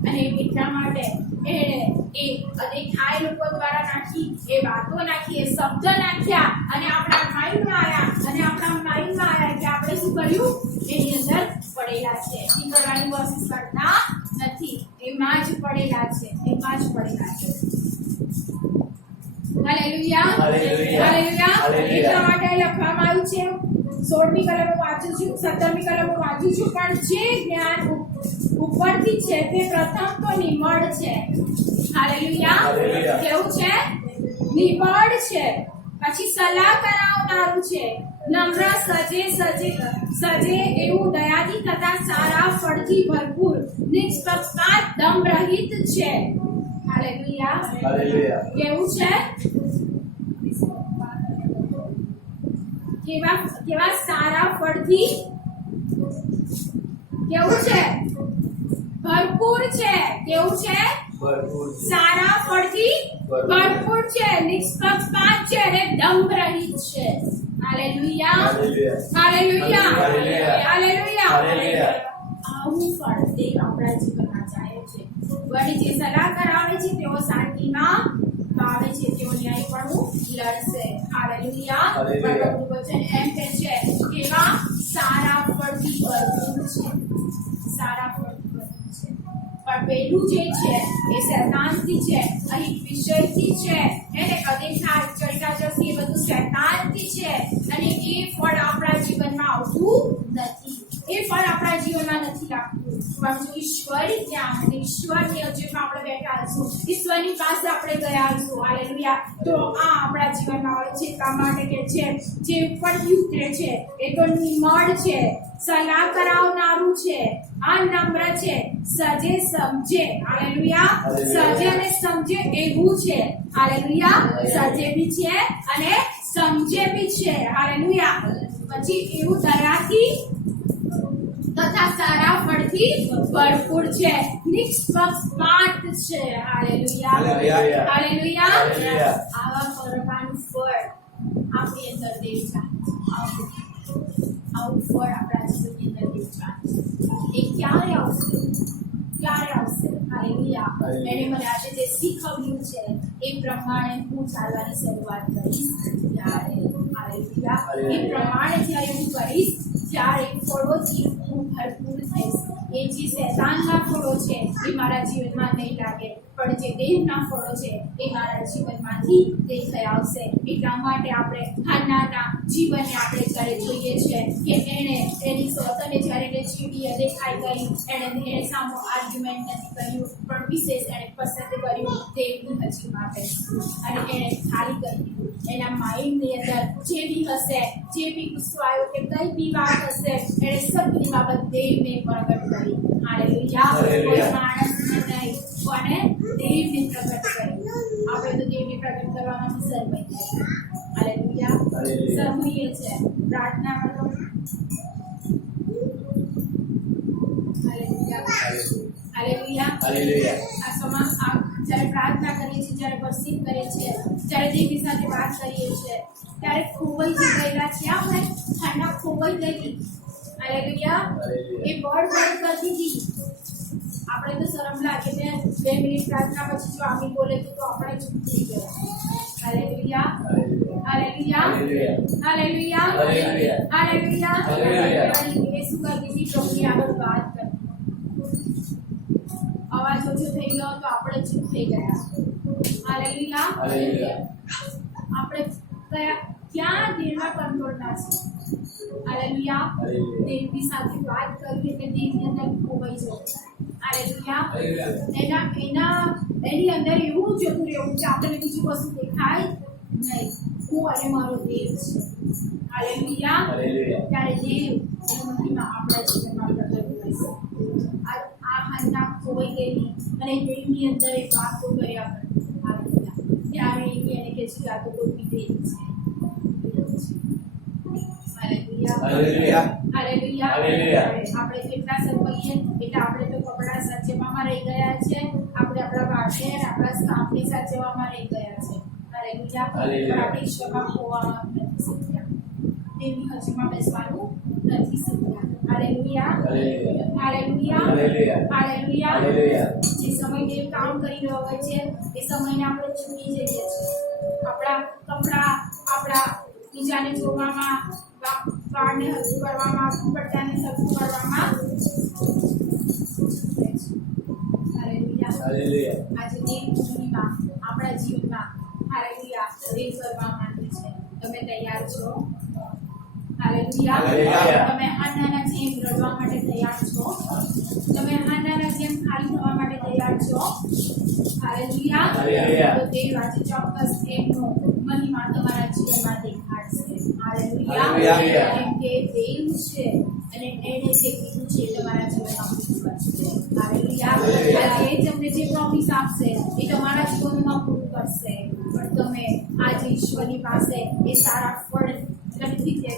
અને એટલા માટે એ અદેખાઈ લોકો દ્વારા નાખી, એ વાતો નાખી, એ શબ્દ નાખ્યા અને આપણા માઇન્ડમાં આવ્યા કે આપણે શું કર્યું? એની અંદર પડેલા છે. એ કરવાની કોશિશ કરતા નથી, એમાં જ પડેલા છે. હાલેલુયા. હાલેલુયા. એટલા માટે લખવામાં આવ્યું છે. 16મી કલમ વાંચું છું, 17મી કલમ વાંચું છું. પણ જે જ્ઞાન ઉપરથી છે તે પ્રથમ તો નિર્મળ છે. હાલેલુયા. કેવું છે? નિર્મળ છે. પછી સલાહ કરાવનારું છે, નમ્ર, સજે એવું દયાથી તથા સારા ફળથી ભરપૂર, નિષ્પક્ષપાત, દમ રહિત છે. હાલેલુયા. કેવું છે? કેવા સારા ફળથી કેવું છે? ભરપૂર છે. કેવું છે? સારા ફળથી ભરપૂર છે, નિષ્પક્ષપાત છે અને દંભ રહિત છે. હાલેલુયા. હાલેલુયા. હાલેલુયા. આવું ફળ તે આપણા જીવનમાં ચાહે છે. વળી જે સલાહ કરાવે છે તેઓ શાંતિમાં ભાવે છે, તેઓ ન્યાયપણું લડશે. હાલેલુયા. પ્રભુનું વચન એમ કહે છે કેવા સારા ફળથી ભરપૂર છે. સારા ફળથી ભરપૂર છે. પણ પેલું જે છે એ શૈતાનથી છે, અહીં વિષયથી છે, એને અદેખાઈ, ચર્ચાચર્ચી, એ બધું શૈતાનથી છે. અને એ ફળ આપણા જીવનમાં આવતું નથી, એ ફળ આપણા જીવનમાં નથી લાગતું. પણ જો ઈશ્વર જ્ઞાન અને ઈશ્વરની નજીકમાં આપણે બેઠા હશું, ઈશ્વરની પાસે આપણે ગયા હશું, હાલેલુયા, તો આ આપણા જીવનમાં હોય છે. એટલા માટે કે છે જે ઉપરથી ઉતરે છે એ તો નિર્મળ છે, સલાહ કરાવનારું છે, આ નમ્ર છે, સજે સમજે, હાલેલુયા, સજે અને સમજે એવું છે, હાલેલુયા, સજે બી છે અને સમજે બી છે, હાલેલુયા. પછી એવું દયાથી તથા સારા ફળથી ભરપૂર છે, નિષ્પક્ષપાત છે, હાલેલુયા, હાલેલુયા. આવા ફળનું ફળ આપણી અંદર દેવ ચાહે, આવું ફળ આપણા જીવનની અંદર દેવ ચાહે. એ ક્યારે આવશે? ક્યારે આવશે? હાલેલુયા. એને મને આજે જે શીખવ્યું છે એ પ્રમાણે હું ચાલવાની શરૂઆત કરીશ ત્યારે, હાલેલુયા, એ પ્રમાણે જ્યારે હું કરીશ ત્યારે ફળોથી હું ભરપૂર થઈશ. એ જે શૈતાનના ફળો છે એ મારા જીવનમાં નહીં લાગે, પણ જે દેવના ફળો છે એ મારા જીવનમાંથી દેખાઈ આવશે. એટલા માટે આપણે હાન્નાના જીવનને આપણે જ્યારે જોઈએ છે કે એણે એની સ્વતને જ્યારે એને ચીડી દેખાઈ ગઈ, એને સામો આર્ગ્યુમેન્ટ નથી કર્યું, પણ વિશેષ એણે પસંદ કર્યું દેવની હજી માટે, અને એણે ખાલી કરી દીધું. એના માઇન્ડની અંદર જે બી હશે, જે બી ગુસ્સો આવ્યો કે કઈ બી વાત હશે, એણે સબની બાબત દેવને પ્રગટ કરી, હાલેલુયા. કોઈ માણસને નહીં પણ દેવને પ્રગટ કરી. આપણે તો દેવને પ્રગટ કરવામાં શરમાઈ જાય, હાલેલુયા, શરમાઈએ છે. પ્રાર્થના કરો, હાલેલુયા, હાલેલુયા. આ જ્યારે પ્રાર્થના કરીએ છીએ, જ્યારે વર્શિપ કરીએ છીએ, જ્યારે દેવની સાથે વાત કરીએ છીએ, ત્યારે ખોવાઈ જે ગયેલા છે આપણે, ઠંડા ખોવાઈ ગઈ, હાલેલુયા, એ બળ કરતી હતી. આપણે તો શરમ લાગે છે 2 મિનિટ પ્રાર્થના પછી જો આમી બોલે તો આપણે ચૂપ થઈ ગયા. Hallelujah, hallelujah, hallelujah, hallelujah. એ શું કરતી હતી? પ્રભુની આગળ વાત કરતી. અવાજ ઓછો થઈ ગયો તો આપણે ચૂપ થઈ ગયા. હાલેલુયા, આપણે ક્યાં દેવના કંટ્રોલના છે, હાલેલુયા. દેવની સાથે વાત કરવી એટલે દેવની અંદર ખોવાઈ જવું, હાલેલુયા. એની અંદર એવું જતું રહેવું કે આપણને બીજું વસ્તુ દેખાય નહીં, હું અને મારો દેવ છે, હાલેલુયા. ત્યારે દેવ એનો મહિમા આપણા જીવનમાં પ્રગટ થશે. આ હાન્ના ખોવાઈ ગયેલી અને દેવની અંદર એ વાતો કર્યા કરતી, હાલેલુયા. ત્યારે એને કે છે આ તો કોઈ દેવ છે, હાલેલુયા, હાલેલુયા. આપણે કેટલા શરમાઈએ એટલે આપણે તો કપડા સાચવવામાં રહી ગયા છે, આપણે આપણા વાળને આપણા સ્ટાફને સાચવવામાં રહી ગયા છે, હાલેલુયા. પણ આપણે ઈશ્વરમાં ખોવામાં નથી શીખ્યા, તેમની હજીમાં બેસવાનું નથી શીખ્યા, હાલેલુયા, હાલેલુયા, હાલેલુયા. જે સમય દેવ કામ કરી રહ્યો હોય છે એ સમયને આપણે ચૂકી જઈએ છીએ. આપણા કપડા, આપણા બીજાને જોવામાં, વાળને હલકું કરવામાં, પડદાને સરખું કરવામાં, હાલેલુયા. આજે દેવ ભૂમિમાં આપણા જીવનમાં, હાલેલુયા, દેવ કરવા માંગે છે. તમે તૈયાર છો? હાલેલુયા. તમે હાન્નાના જેમ રડવા માટે તૈયાર છો? તમે હાન્નાના જેમ ખાલી થવા માટે તૈયાર છો? હાલેલુયા. તો દેવ આજે ચોક્કસ એમનો મહિમા તમારા જીવનમાં દેખાડશે, હાલેલુયા. કેમ કે દેવ છે અને એને જે કીધું છે તમારા જીવનમાં પૂરું કરશે, હાલેલુયા. એ તમને જે પ્રોમિસ આપશે એ તમારા જીવનમાં પૂરું કરશે. પણ તમે આજે ઈશ્વરની પાસે એ સારા ફળ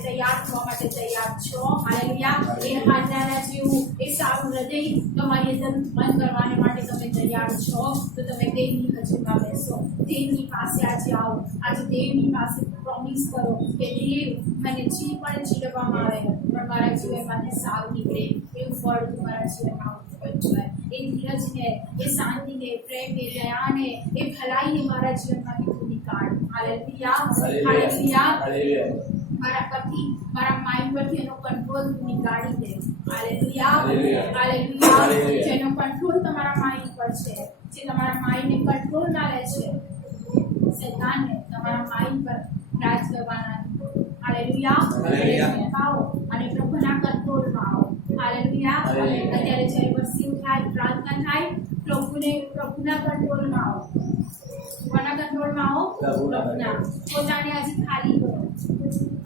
તૈયાર થવા માટે તૈયાર છો, હાલેલુયા. એ હાન્નાના જેવું એ સારું હૃદય તમારી અંદર ઉત્પન્ન કરવાને માટે તમે તૈયાર છો, તો તમે દેવની હજુમાં બેસો, દેવની પાસે આજે આવો. આજે દેવની પાસે પ્રોમિસ કરો કે દેવ મને જે પણ ચીડવવામાં આવે પણ મારા જીવનમાંથી સારું નીકળે એવું ફળ તમારા જીવનમાં ઉત્પન્ન થાય. એ ધીરજને, એ શાંતિને, પ્રેમને, દયાને, એ ભલાઈને મારા જીવનમાંથી તું નીકાળ, હાલેલુયા, હાલેલુયા. મારા પરથી, મારા માઇન્ડ પરથી એનો કંટ્રોલ નીકાળી દે, હાલેલુયા, હાલેલુયા. જેનો કંટ્રોલ તમારા માઇન્ડ પર છે, જે તમારા માઇન્ડને કંટ્રોલ ના લે છે, શૈતાનને તમારા માઇન્ડ પર રાજ કરવાના, હાલેલુયા. આવો અને પ્રભુના કંટ્રોલમાં આવો, હાલેલુયા. હાલેલુયા. અત્યારે જય વર્ષી થાય, પ્રાર્થના થાય, પ્રભુના કંટ્રોલમાં આવો. કોના કંટ્રોલમાં આવો? પ્રભુના. પોતાને આજે ખાલી કરો.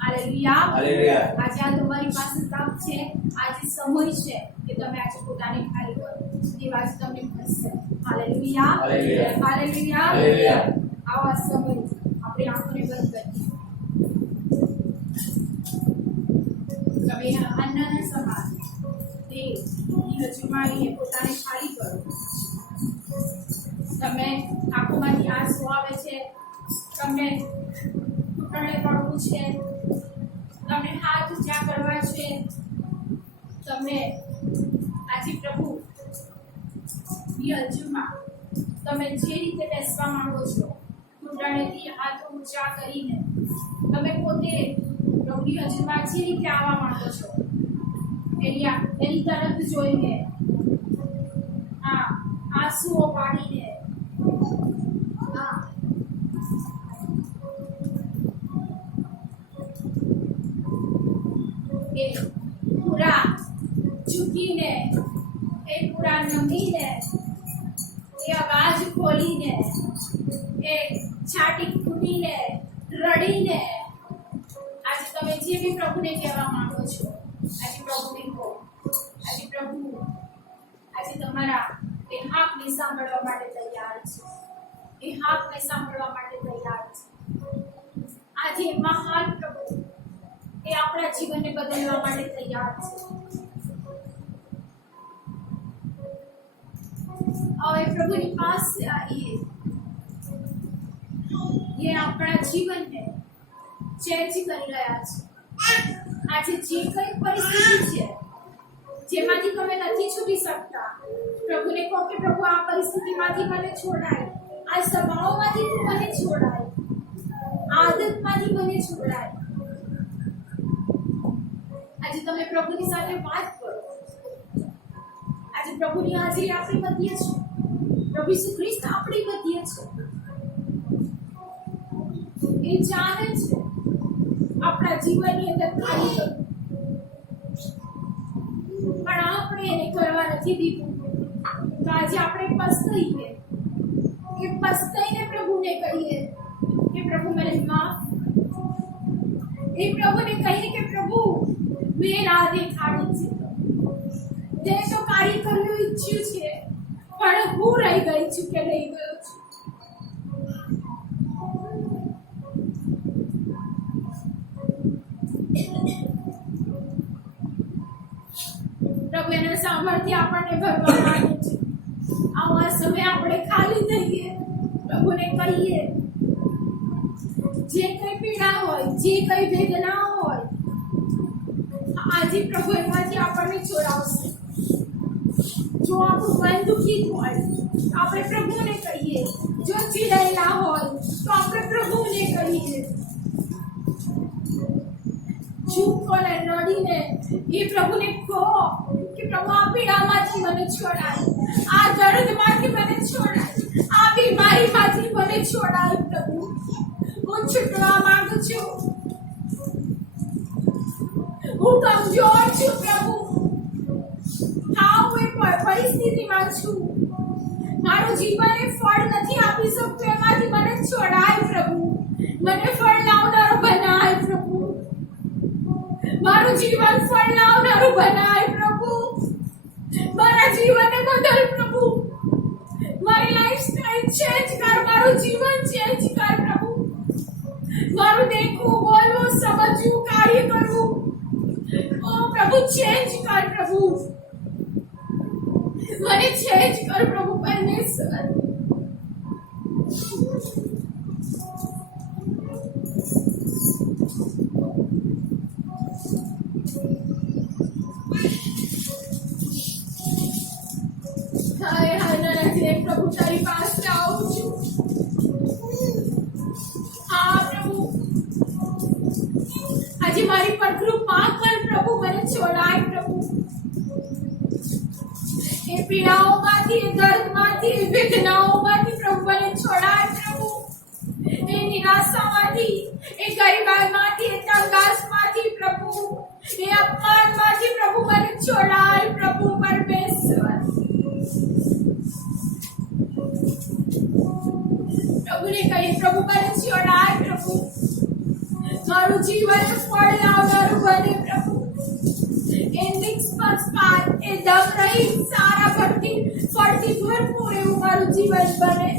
હાલેલુયા. હાલેલુયા. આજે આ તમારી પાસે તક છે, આજે સમય છે કે તમે આજે પોતાને ખાલી કરો. દેવ આજે તમને મળશે. હાલેલુયા. હાલેલુયા. હાલેલુયા. હાલેલુયા. આવો આ સમય આપણે આંખોને બંધ કરીએ. તમે અન્નના સમાન દેવની હજુમાડીને પોતાને ખાલી કરો. તમે આંખોમાંથી આંસુ આવે છે, તમને ઘૂંટણે પડવું છે, તમને હાથ ઊંચા કરવા છે, તમે આજે પ્રભુ ની હજુમાં તમે જે રીતે બેસવા માંગો છો, ઘૂંટણેથી હાથ ઊંચા કરીને તમે પોતે પ્રભુની હજુમાં જે રીતે આવવા માંગો છો એની તરફ જોઈને આંસુઓ પાડીને એ પૂરા ઝૂકીને, એ પૂરા નમીને, એ અવાજ ખોલીને, એ છાતી ફૂટીને, રડીને આજે તમે જે બી પ્રભુને કહેવા માંગો છો, આજે પ્રભુને કહો. આજે પ્રભુ આજે તમારા એ હાકને સાંભળવા માટે તૈયાર છે. એ હાકને સાંભળવા માટે તૈયાર છે. આજે મહાન પ્રભુ એ આપણા જીવનને બદલવા માટે તૈયાર છે. હવે પ્રભુની પાસે આવીએ. એ આપણા જીવનને ચેન્જ કરી રહ્યા છે. આજે જે કઈ પરિસ્થિતિ છે જેમાંથી તમે નથી છૂટી શકતા, પ્રભુને કહો કે પ્રભુ આ પરિસ્થિતિમાંથી મને છોડાય, આ સ્વભાવમાંથી તું મને છોડાય, આદતમાંથી મને છોડાય. આજે તમે પ્રભુની સાથે વાત કરો. આજે પ્રભુની હાજરી આપણી મધ્ય છે. પ્રભુ ઈસુ ખ્રિસ્ત આપણી મધ્ય છે. એ જાણે છે આપણા જીવનની અંદર ખાલી કરવું, પણ આપણે એને કરવા નથી દીધું. તો આજે આપણે પસ્તાઈએ, એ પસ્તાઈને પ્રભુને કહીએ કે પ્રભુ મને માફ. એ પ્રભુને કહીએ કે પ્રભુ મેં રાહ દેખાડી છે, તે તો કાર્ય કરવું ઈચ્છ્યું છે, પણ હું રહી ગઈ છું કે રહી ગયો છું. પ્રભુ એના સામર્થ્ય આપણને ભરવા માંગે છે. આવા સમય આપણે ખાલી થઈએ, પ્રભુને કહીએ જે કઈ પીડા હોય, જે કઈ વેદના હોય, આજે પ્રભુ એમાંથી આપણને છોડાવશે. જો આપણું મન દુખિત હોય તો આપણે પ્રભુને કહીએ. જો ચીડાયેલા હોય તો આપણે પ્રભુને કહીએ. ચૂપ અને રડીને એ પ્રભુને કહો કે પ્રભુ આ પીડામાંથી મને છોડાય, આ દર્દમાંથી મને છોડાય, આ બીમારીમાંથી મને છોડાય. પ્રભુ હું છૂટવા માંગુ છું, હું કમજોર છું. પ્રભુ હા હું એક પરિસ્થિતિમાં છું, મારું જીવન એ ફળ નથી આપી શકતું, એમાંથી મને છોડાય. પ્રભુ મને ફળ લાવનારો બનાય. પ્રભુ મારું જીવન ફળ લાવનારું બનાય. પ્રભુ મારા જીવનને બદલ. પ્રભુ મારી લાઈફસ્ટાઈલ ચેન્જ કર, મારું જીવન ચેન્જ કર. પ્રભુ મારું દેખવું, બોલવું, સમજવું, કાર્ય કરવું, ઓ પ્રભુ ચેન્જ કર. પ્રભુ મને ચેન્જ કર. પ્રભુ પરમેશ્વર પ્રભુ તારી પાસે આવું છું. હા પ્રભુ આજે મારી પર કૃપા કર. પ્રભુ મને છોડાય. પ્રભુ એ પીડાઓમાંથી, એ દર્દમાંથી, એ વેદનાઓમાંથી પ્રભુ મને છોડાય. પ્રભુ એ નિરાશામાંથી, એ ગરીબાઈમાંથી, એ તંગાસમાંથી, પ્રભુ એ અપમાનમાંથી પ્રભુ प्रभु મને છોડાય પ્રભુ પરમેશ્વર પ્રભુને કહીએ પ્રભુ મને છોડાય પ્રભુ મારું જીવન ફળ લાવનારું બને પ્રભુ એ નિષ્પક્ષપાત એ દમ રહિત સારા ફળથી ભરપૂર એવું મારું જીવન બને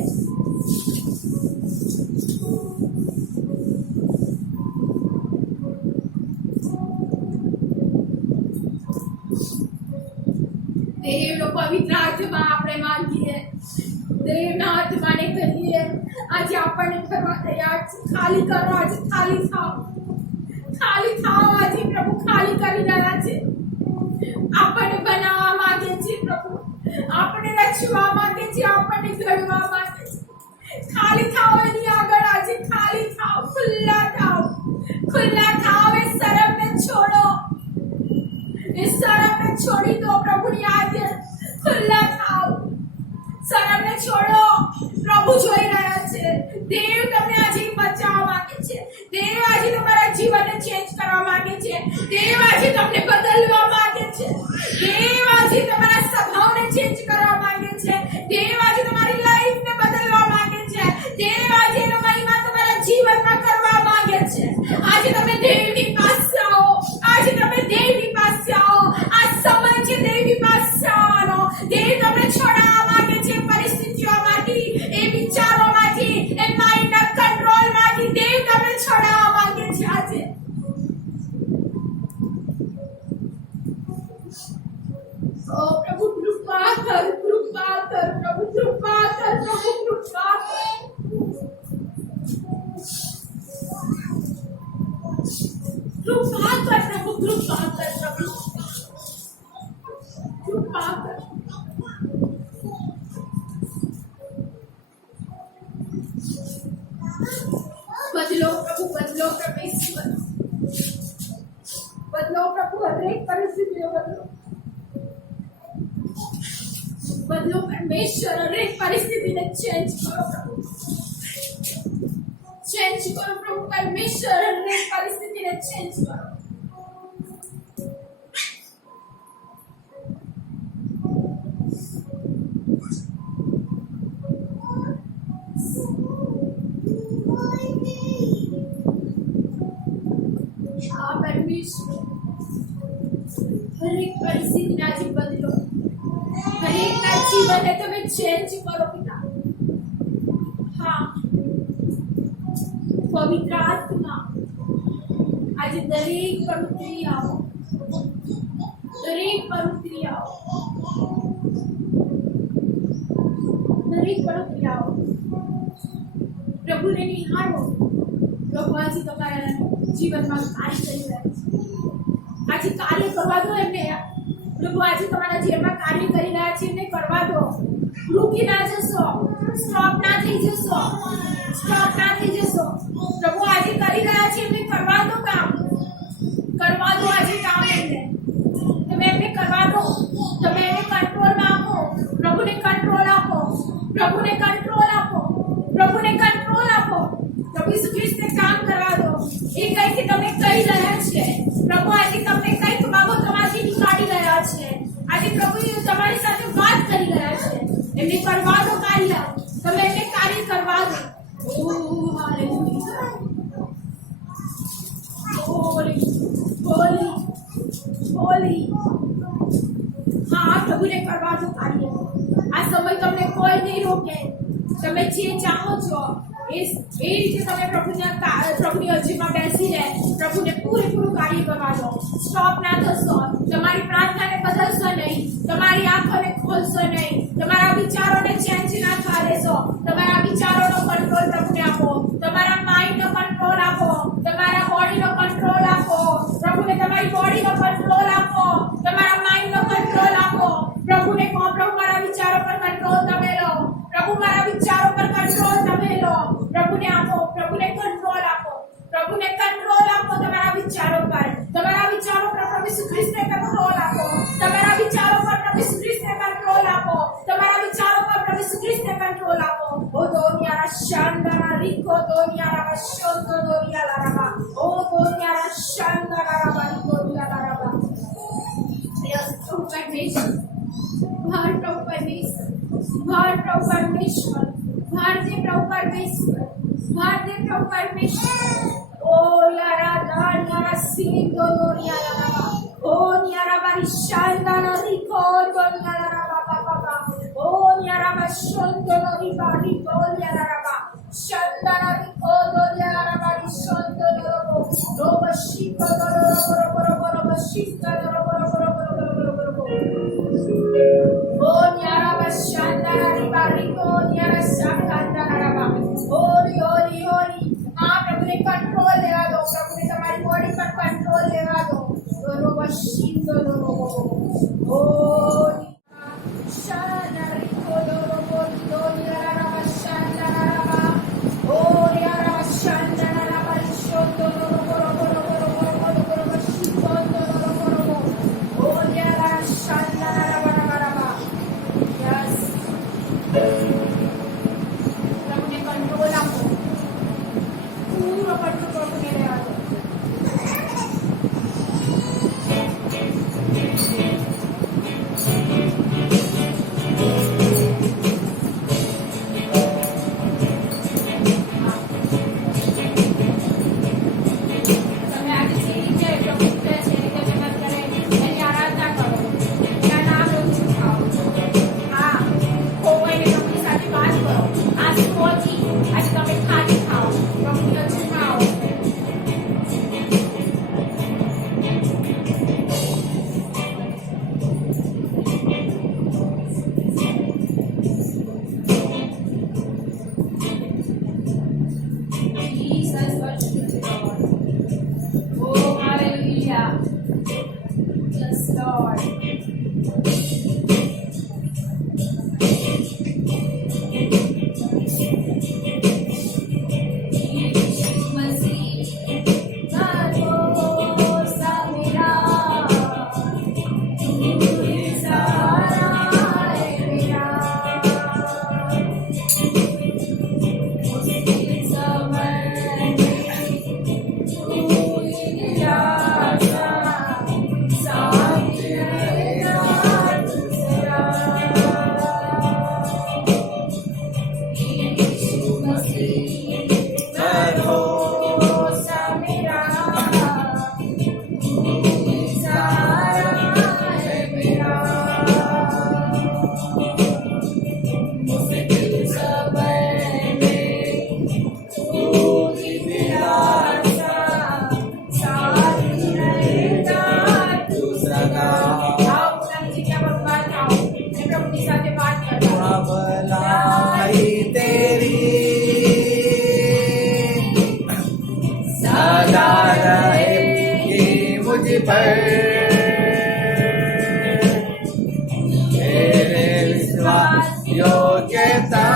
દેવનો પવિત્ર આત્મા આપણે માંગીએ દેવના આત્માને કહીએ આજે આપણને કરવા તૈયાર છે ખાલી કરો આજે ખાલી થાઓ આજે પ્રભુ ખાલી કરી રહ્યા છે આપણને બનાવવા માંગે છે પ્રભુ આપણને રચવા માંગે છે આપણને ઘડવા માંગે છે ખાલી થાઓ એની આગળ આજે ખાલી થાઓ ખુલ્લા થાઓ એ શરમને છોડો એ શરમને છોડી દો પ્રભુની આજે ખુલ્લા થાઓ શરમને છોડો પ્રભુ જોઈ રહ્યા છે દેવ તમને આજે બચાવવા માંગે છે દેવ આજે તમારા જીવનને ચેન્જ કરવા માંગે છે દેવ આજે તમને બદલવા માંગે છે દેવ આજે તમારા સ્વભાવને ચેન્જ કરવા માંગે છે દેવ આજે તમારી લાઈફને બદલવા માંગે છે દેવ આજે એનો મહિમા તમારા જીવનમાં કરવા માંગે છે આજે તમે દેવની પાસે આવો આજે તમે દેવની પાસે આવો આ સમય છે દેવની પાસે આવવાનો દેવ તમને છોડાવવા માંગે છે પરિસ્થિતિઓમાંથી એ વિચારોમાંથી એ માઇન્ડના કંટ્રોલમાંથી દેવ તમને છોડાવવા માંગે છે આજે ઓ પ્રભુ કૃપા કર પ્રભુ કૃપા કર પ્રભુ કૃપા કર બદલો પ્રભુ બદલો પરમેશ્વર બદલો પ્રભુ હરેક પરિસ્થિતિઓ બદલો પરમેશ્વર હરેક પરિસ્થિતિને ચેન્જ કરો પ્રભુ ચેન્જ કરો પ્રભુ પરમેશ્વર હરેક પરિસ્થિતિને ચેન્જ કરો હરેક પરિસ્થિતિને આજે બદલો હરેકના જીવનને તમે ચેન્જ કરો પિતા હા પવિત્ર આત્મા આજે દરેક પ્રવૃત્તિઓ પ્રભુને નિહાળો પ્રભુ આજે તમારા જીવનમાં કાર્ય કરી રહ્યા છે આજે કાર્ય કરવા દો એમને પ્રભુ આજે તમારા જીવનમાં કાર્ય કરી રહ્યા છે એમને કરવા દો રૂકી ના જશો સ્ટોપ ના થઈ જશો પ્રભુ આજે કરી રહ્યા છે એમને કરવા દો કામ આજે કામ એમને તમે એમને કરવા દો તમે એમને કંટ્રોલ આપો પ્રભુને કંટ્રોલ આપો પ્રભુ ઈસુ ખ્રિસ્તને કામ કરવા દો એ કંઈક તમને કહી રહ્યા છે પ્રભુ આજે તમને કંઈક બાબતોમાંથી નીકાળી રહ્યા છે આજે પ્રભુ તમારી સાથે વાત કરી રહ્યા છે એમને કરવા દો કાર્ય તમે એમને કાર્ય કરવા દો હોલી હા પ્રભુને કરવા દો કાર્ય આ સમય તમને કોઈ નહીં રોકે તમે જે ચાહો છો એ રીતે તમે પ્રભુની અરજીમાં બેસીને પ્રભુને પૂરેપૂરું કાર્ય કરવા દો સ્ટોપ ના થશો તમારી પ્રાર્થનાને બદલશો નહીં તમારી આંખોને ખોલશો નહીં તમારા વિચારોને ચેન્જ ના થવા દેશો તમારા વિચારોનો કંટ્રોલ પ્રભુને આપો તમારા માઇન્ડનો કંટ્રોલ આપો તમારા બોડીનો કંટ્રોલ આપો પ્રભુને તમારી બોડીનો કંટ્રોલ આપો તમારા માઇન્ડનો કંટ્રોલ આપો પ્રભુને કહો પ્રભુ મારા વિચારો પર કંટ્રોલ તમે લો પ્રભુ મારા વિચારો પર કંટ્રોલ તમે લો પ્રભુને આપો પ્રભુને કંટ્રોલ આપો તમારા વિચારો પર પ્રભુ ઈસુ ખ્રિસ્તને કંટ્રોલ આપો તમારા વિચારો પર પ્રભુ ઈસુ ખ્રિસ્તને કંટ્રોલ આપો તમારા વિચારો પર પ્રભુ ઈસુ ખ્રિસ્તને કંટ્રોલ આપો ઓ દોનિયારા શાંદાના રીકો દોનિયારા શોતો દોનિયારા રાબા ઓ દોનિયારા શાંદાના રાબા રીકો દોનિયારા રાબા પરમેશ્વર, ભર પ્રભુ પરમેશ્વર, ભર પ્રભુ પરમેશ્વર, ભર દે પ્રભુ પરમેશ્વર, ભર દે પ્રભુ પરમેશ્વર. ઓ યારા દાનિયારા સિંદો યારા, ઓ યારા બારી શાંદાના રીકો દોનિયારા બાબા બાબા, ઓ યારા બશોંદો રીબારી દોનિયારા બાબા, શાંદાના રીકો દોનિયારા બારી શોંદો રોબો, રોબો શીકો રોબો રોબો રોબો શીકો રોબો રોબો રોબો રોબો. ઓ યારા બશાંદાના રીબારી દોનિયારા શાંદાના બાબા. Holy holy holy. हाँ प्रभु ने कंट्रोल लेवा दो, प्रभु ने तुम्हारी बॉडी पर कंट्रोल लेवा दो. दोनों बशीम दोनों ओ शानरी को दोनों दोनों यारा शानरा ओ यारा शानरा बशो दोनों बोलो बोलो बोलो बोलो बोलो बशीम दोनों बोलो ओ यारा शानरा बड़ा बड़ा यस प्रभु ने कंट्रोल आपको पूरा कंट्रोल करके ले आ दो. તમે આજે સીડી છે પ્રભુ છે સીડી કે જગત કરે એની આરાધના કરો, એના નામ રોજ ખાઓ. હા કોઈને પ્રભુની સાથે વાત કરો. આ સ્પોથી આજે તમે ખાલી ખાઓ, પ્રભુની અજુમાં આવો. Jesus worship you, Lord. Oh, hallelujah. Yes, Lord. भलाई तेरी सदा रहेगी मुझ पर, तेरे विश्वास योग्यता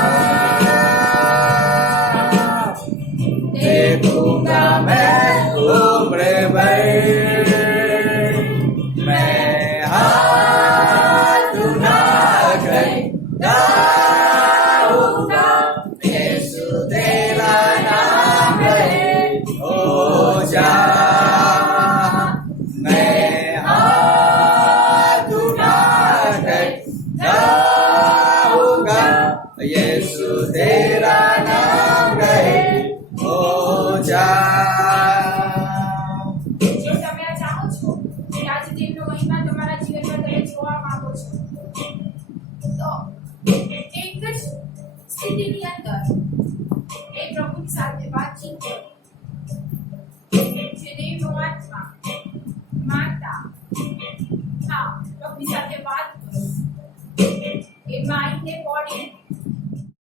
देखूंगा मैं उम्र भर. मैं हाथ उठा कर गाऊंगा यीशु तेरा नाम है. हो जा मैं हाथ उठा कर गाऊंगा यीशु तेरा नाम है. हो जा. જો તમે આ ચાહો છો કે આજે તેમનો મહિમા તમારા જીવનમાં તમે જોવા માંગો છો તો એક જ સ્થિતિની અંદર